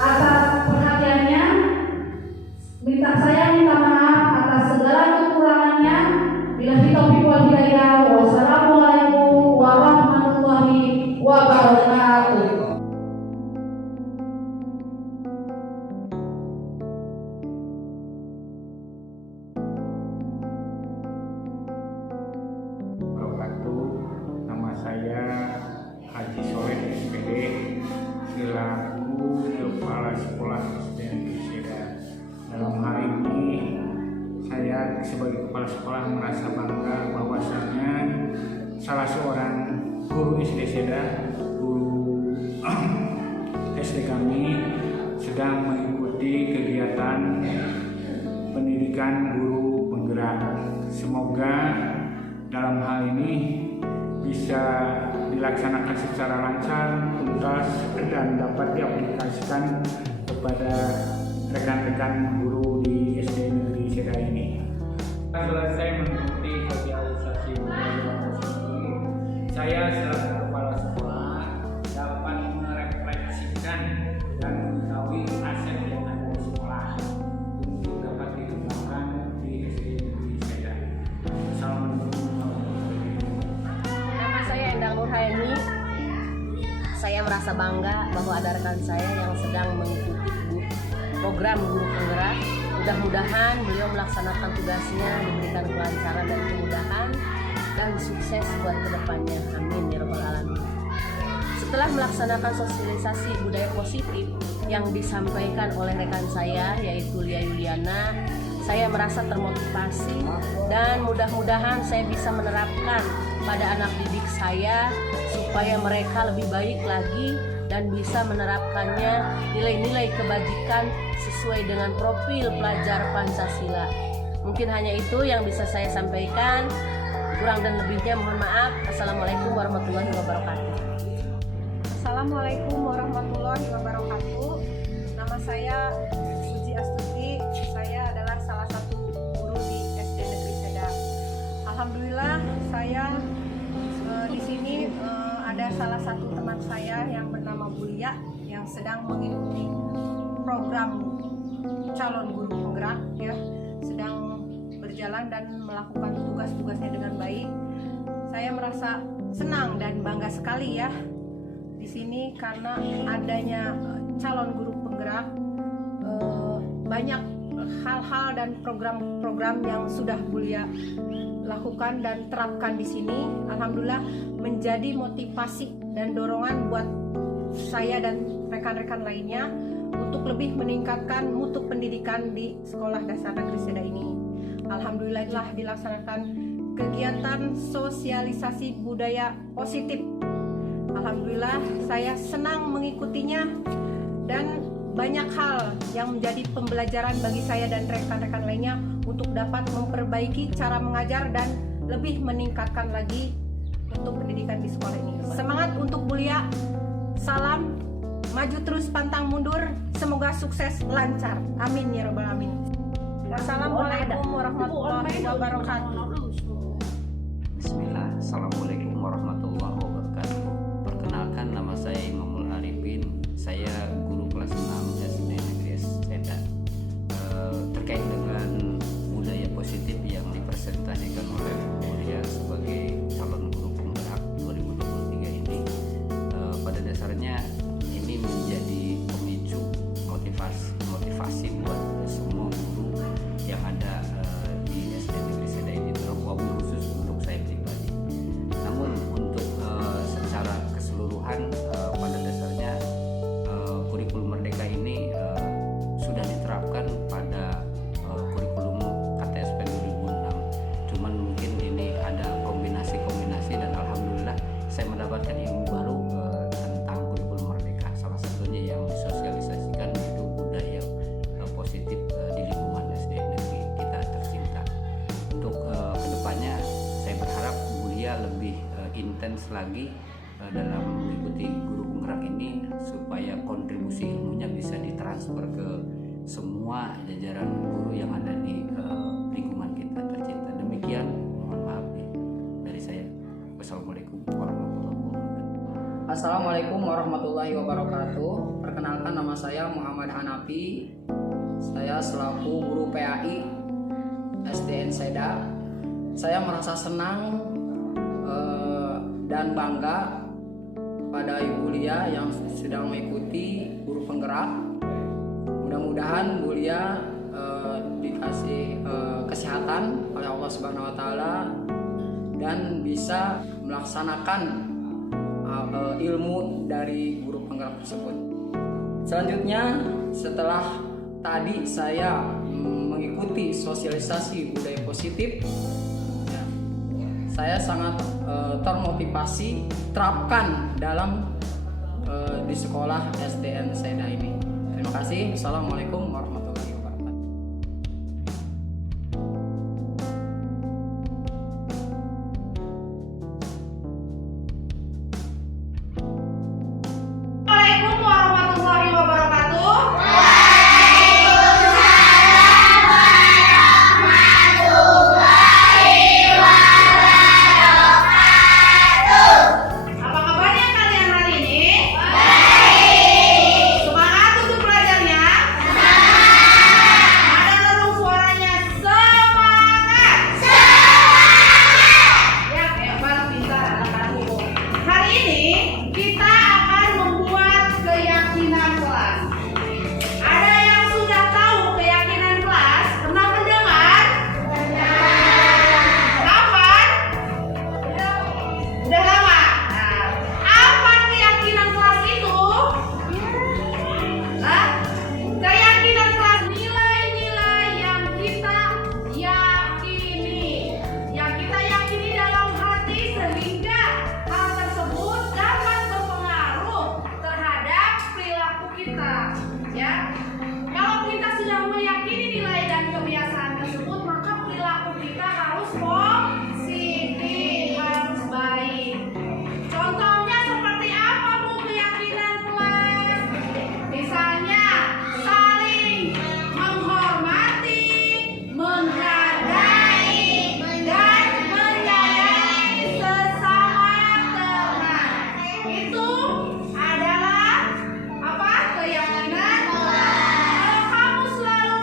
atas perhatiannya. Saya minta maaf atas segala kekurangannya. Billahi taufiq wal hidayah. Wassalamualaikum warahmatullahi wabarakatuh. Nama saya Haji Soleh SPD, selaku Kepala Sekolah SD Negeri Seda. Dalam hal ini saya sebagai Kepala Sekolah merasa bangga bahwasanya salah seorang guru SD Seda, guru SD kami sedang mengikuti kegiatan pendidikan guru penggerak. Semoga dalam hal ini bisa dilaksanakan secara lancar, tuntas, dan dapat diaplikasikan kepada rekan-rekan guru di SD Negeri Seda ini. Selesai mengikuti sosialisasi budaya positif, saya selaku kepala sekolah dapat merefleksikan dan mengetahui aset yang ada di sekolah untuk dapat dikembangkan di SD Negeri Seda. Assalamualaikum. Nama saya Endang Nurhaini. Saya merasa bangga bahwa ada rekan saya yang sedang mengikuti program guru penggerak. Mudah-mudahan beliau melaksanakan tugasnya, diberikan kelancaran dan kemudahan, dan sukses buat kedepannya. Amin ya rabbal alamin. Setelah melaksanakan sosialisasi budaya positif yang disampaikan oleh rekan saya yaitu Lia Yuliana, saya merasa termotivasi dan mudah-mudahan saya bisa menerapkan pada anak didik saya supaya mereka lebih baik lagi dan bisa menerapkannya nilai-nilai kebajikan sesuai dengan profil pelajar Pancasila. Mungkin hanya itu yang bisa saya sampaikan. Kurang dan lebihnya mohon maaf. Assalamualaikum warahmatullahi wabarakatuh. Assalamualaikum warahmatullahi wabarakatuh. Nama saya Suji Astuti. Saya adalah salah satu guru di SD Negeri Seda. Alhamdulillah saya di sini ada salah satu teman saya yang bernama Bulia yang sedang mengikuti program calon guru penggerak, ya, sedang berjalan dan melakukan tugas-tugasnya dengan baik. Saya merasa senang dan bangga sekali ya di sini karena adanya calon guru penggerak. Banyak hal-hal dan program-program yang sudah Bulia lakukan dan terapkan di sini, alhamdulillah menjadi motivasi dan dorongan buat saya dan rekan-rekan lainnya untuk lebih meningkatkan mutu pendidikan di Sekolah Dasar Negeri Seda ini. Alhamdulillah telah dilaksanakan kegiatan sosialisasi budaya positif. Alhamdulillah saya senang mengikutinya dan banyak hal yang menjadi pembelajaran bagi saya dan rekan-rekan lainnya untuk dapat memperbaiki cara mengajar dan lebih meningkatkan lagi untuk pendidikan di sekolah ini. Semangat untuk Bulia, salam, maju terus pantang mundur, semoga sukses lancar. Amin ya rabbal alamin. Wassalamualaikum warahmatullahi wabarakatuh. Bismillah, Assalamualaikum warahmatullahi wabarakatuh. Perkenalkan, nama saya Imamul Arifin. Saya guru kelas 6 SD Negeri Seda. Terkait dengan budaya positif yang dipresentasikan oleh Bulia sebagai calon guru penggerak 2023 ini, pada dasarnya ini menjadi pemicu motivasi buat semua guru yang ada di SD Negeri Seda ini, terutama khusus untuk saya pribadi. Namun untuk secara keseluruhan, pada dasarnya kurikulum Merdeka ini sudah diterapkan pada kurikulum KTSP 2006. Cuman mungkin ini ada kombinasi dan alhamdulillah saya mendapatkan ilmu baru tentang kurikulum Merdeka. Salah satunya yang disosialisasikan itu budaya positif di lingkungan SD negeri kita tercinta. Untuk kedepannya saya berharap Bulia lebih intens lagi dalam mengikuti guru penggerak ini supaya kontribusi ilmunya bisa ditransfer ke semua jajaran guru yang ada di lingkungan kita tercinta. Demikian, mohon maaf dari saya. Wassalamualaikum warahmatullahi wabarakatuh. Assalamualaikum Assalamualaikum warahmatullahi wabarakatuh. Perkenalkan, nama saya Muhammad Hanafi. Saya selaku guru PAI SDN Seda. Saya merasa senang dan bangga pada Ibu Lia yang sedang mengikuti guru penggerak. Mudah-mudahan Bu Lia dikasih kesehatan oleh Allah Subhanahu wa taala dan bisa melaksanakan ilmu dari guru penggerak tersebut. Selanjutnya, setelah tadi saya mengikuti sosialisasi budaya positif, ya, saya sangat termotivasi terapkan dalam di sekolah SDN Seda ini. Terima kasih. Assalamualaikum warahmatullahi wabarakatuh. Assalamualaikum warahmatullahi wabarakatuh. Apa kabarnya kalian hari ini? Baik. Semangat untuk belajarnya? Semangat. Ada dong suaranya, semangat. Semangat. Ya, hebat, pintar anak-anakku. Hari ini kita akan membuat keyakinan kelas. Ada yang sudah tahu keyakinan kelas? Pernah mendengar? Kapan? Udah lama. Nah, apa keyakinan kelas itu? Hah? Keyakinan kelas nilai-nilai yang kita yakini. Yang kita yakini dalam hati sehingga hal tersebut dapat berpengaruh terhadap perilaku kita. Ya. Kalau kita sudah meyakini nilai dan kebiasaan tersebut, maka perilaku kita harus positif, harus baik. Contohnya seperti apa Bu keyakinan kelas? Misalnya saling menghormati, menghargai, dan menyayangi sesama teman. Itu adalah apa? Keyakinan kelas. Kalau kamu selalu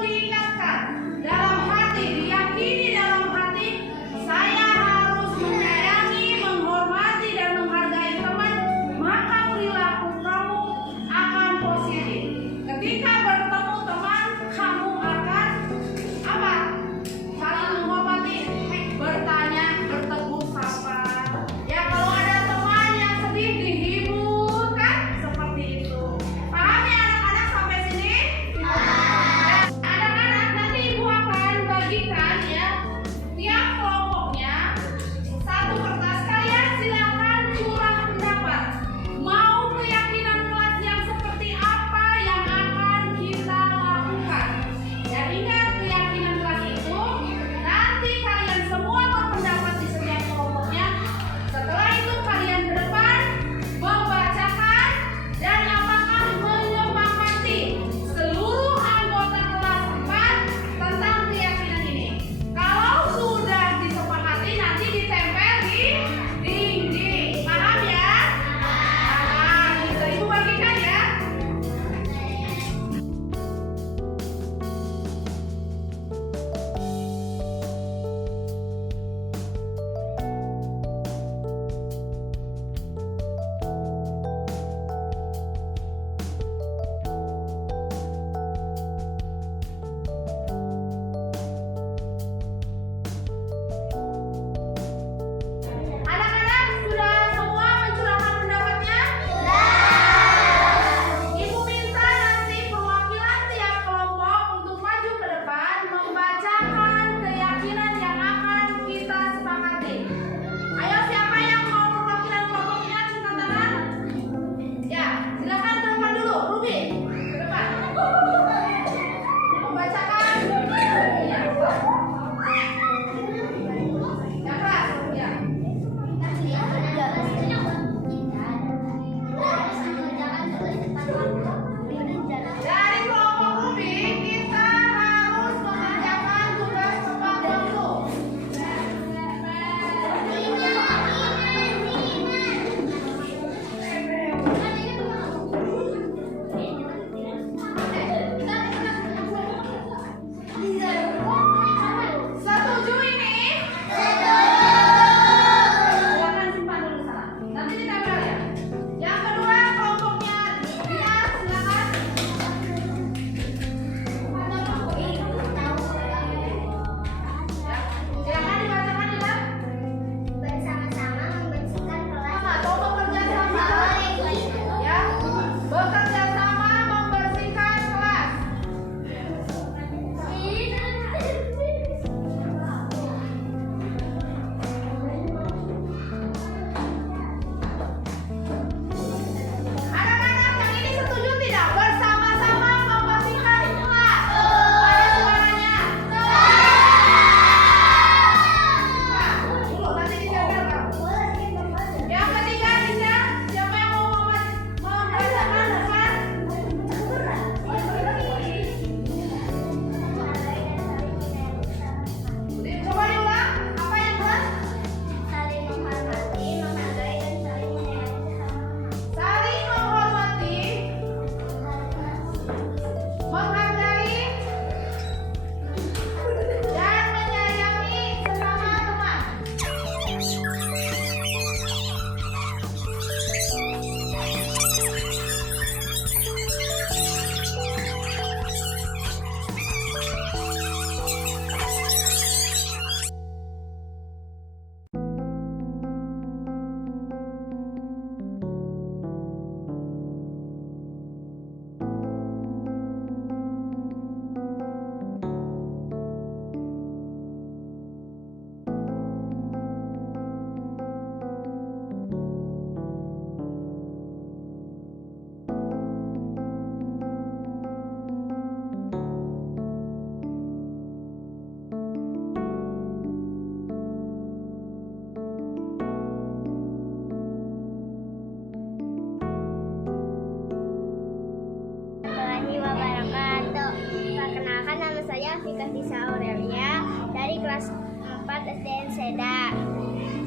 Fikatisa Aurelia dari kelas 4 SDN Seda.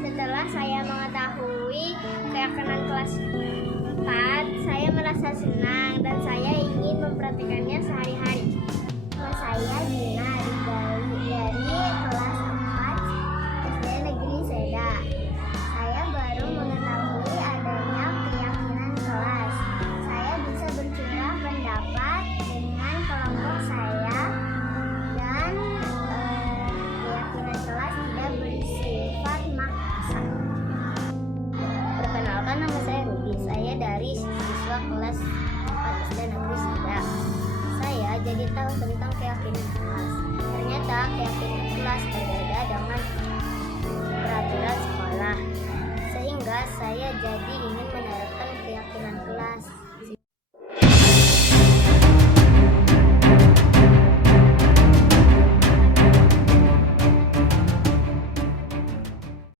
Setelah saya mengetahui keyakinan kelas 4, saya merasa senang dan saya ingin mempraktikannya sehari-hari. Nama saya Dina dari kelas 4 SD Negeri Seda. Saya baru mengetahui adanya keyakinan kelas. Saya bisa bercurah pendapat dengan kelompok saya dan keyakinan kelas tidak bersifat maksa. Perkenalkan, nama saya Ruby. Saya dari siswa kelas 4 SD Negeri Seda. Saya jadi tahu tentang keyakinan kelas. Ternyata keyakinan kelas berbeda dengan peraturan sekolah. Sehingga saya jadi ingin menerapkan keyakinan kelas.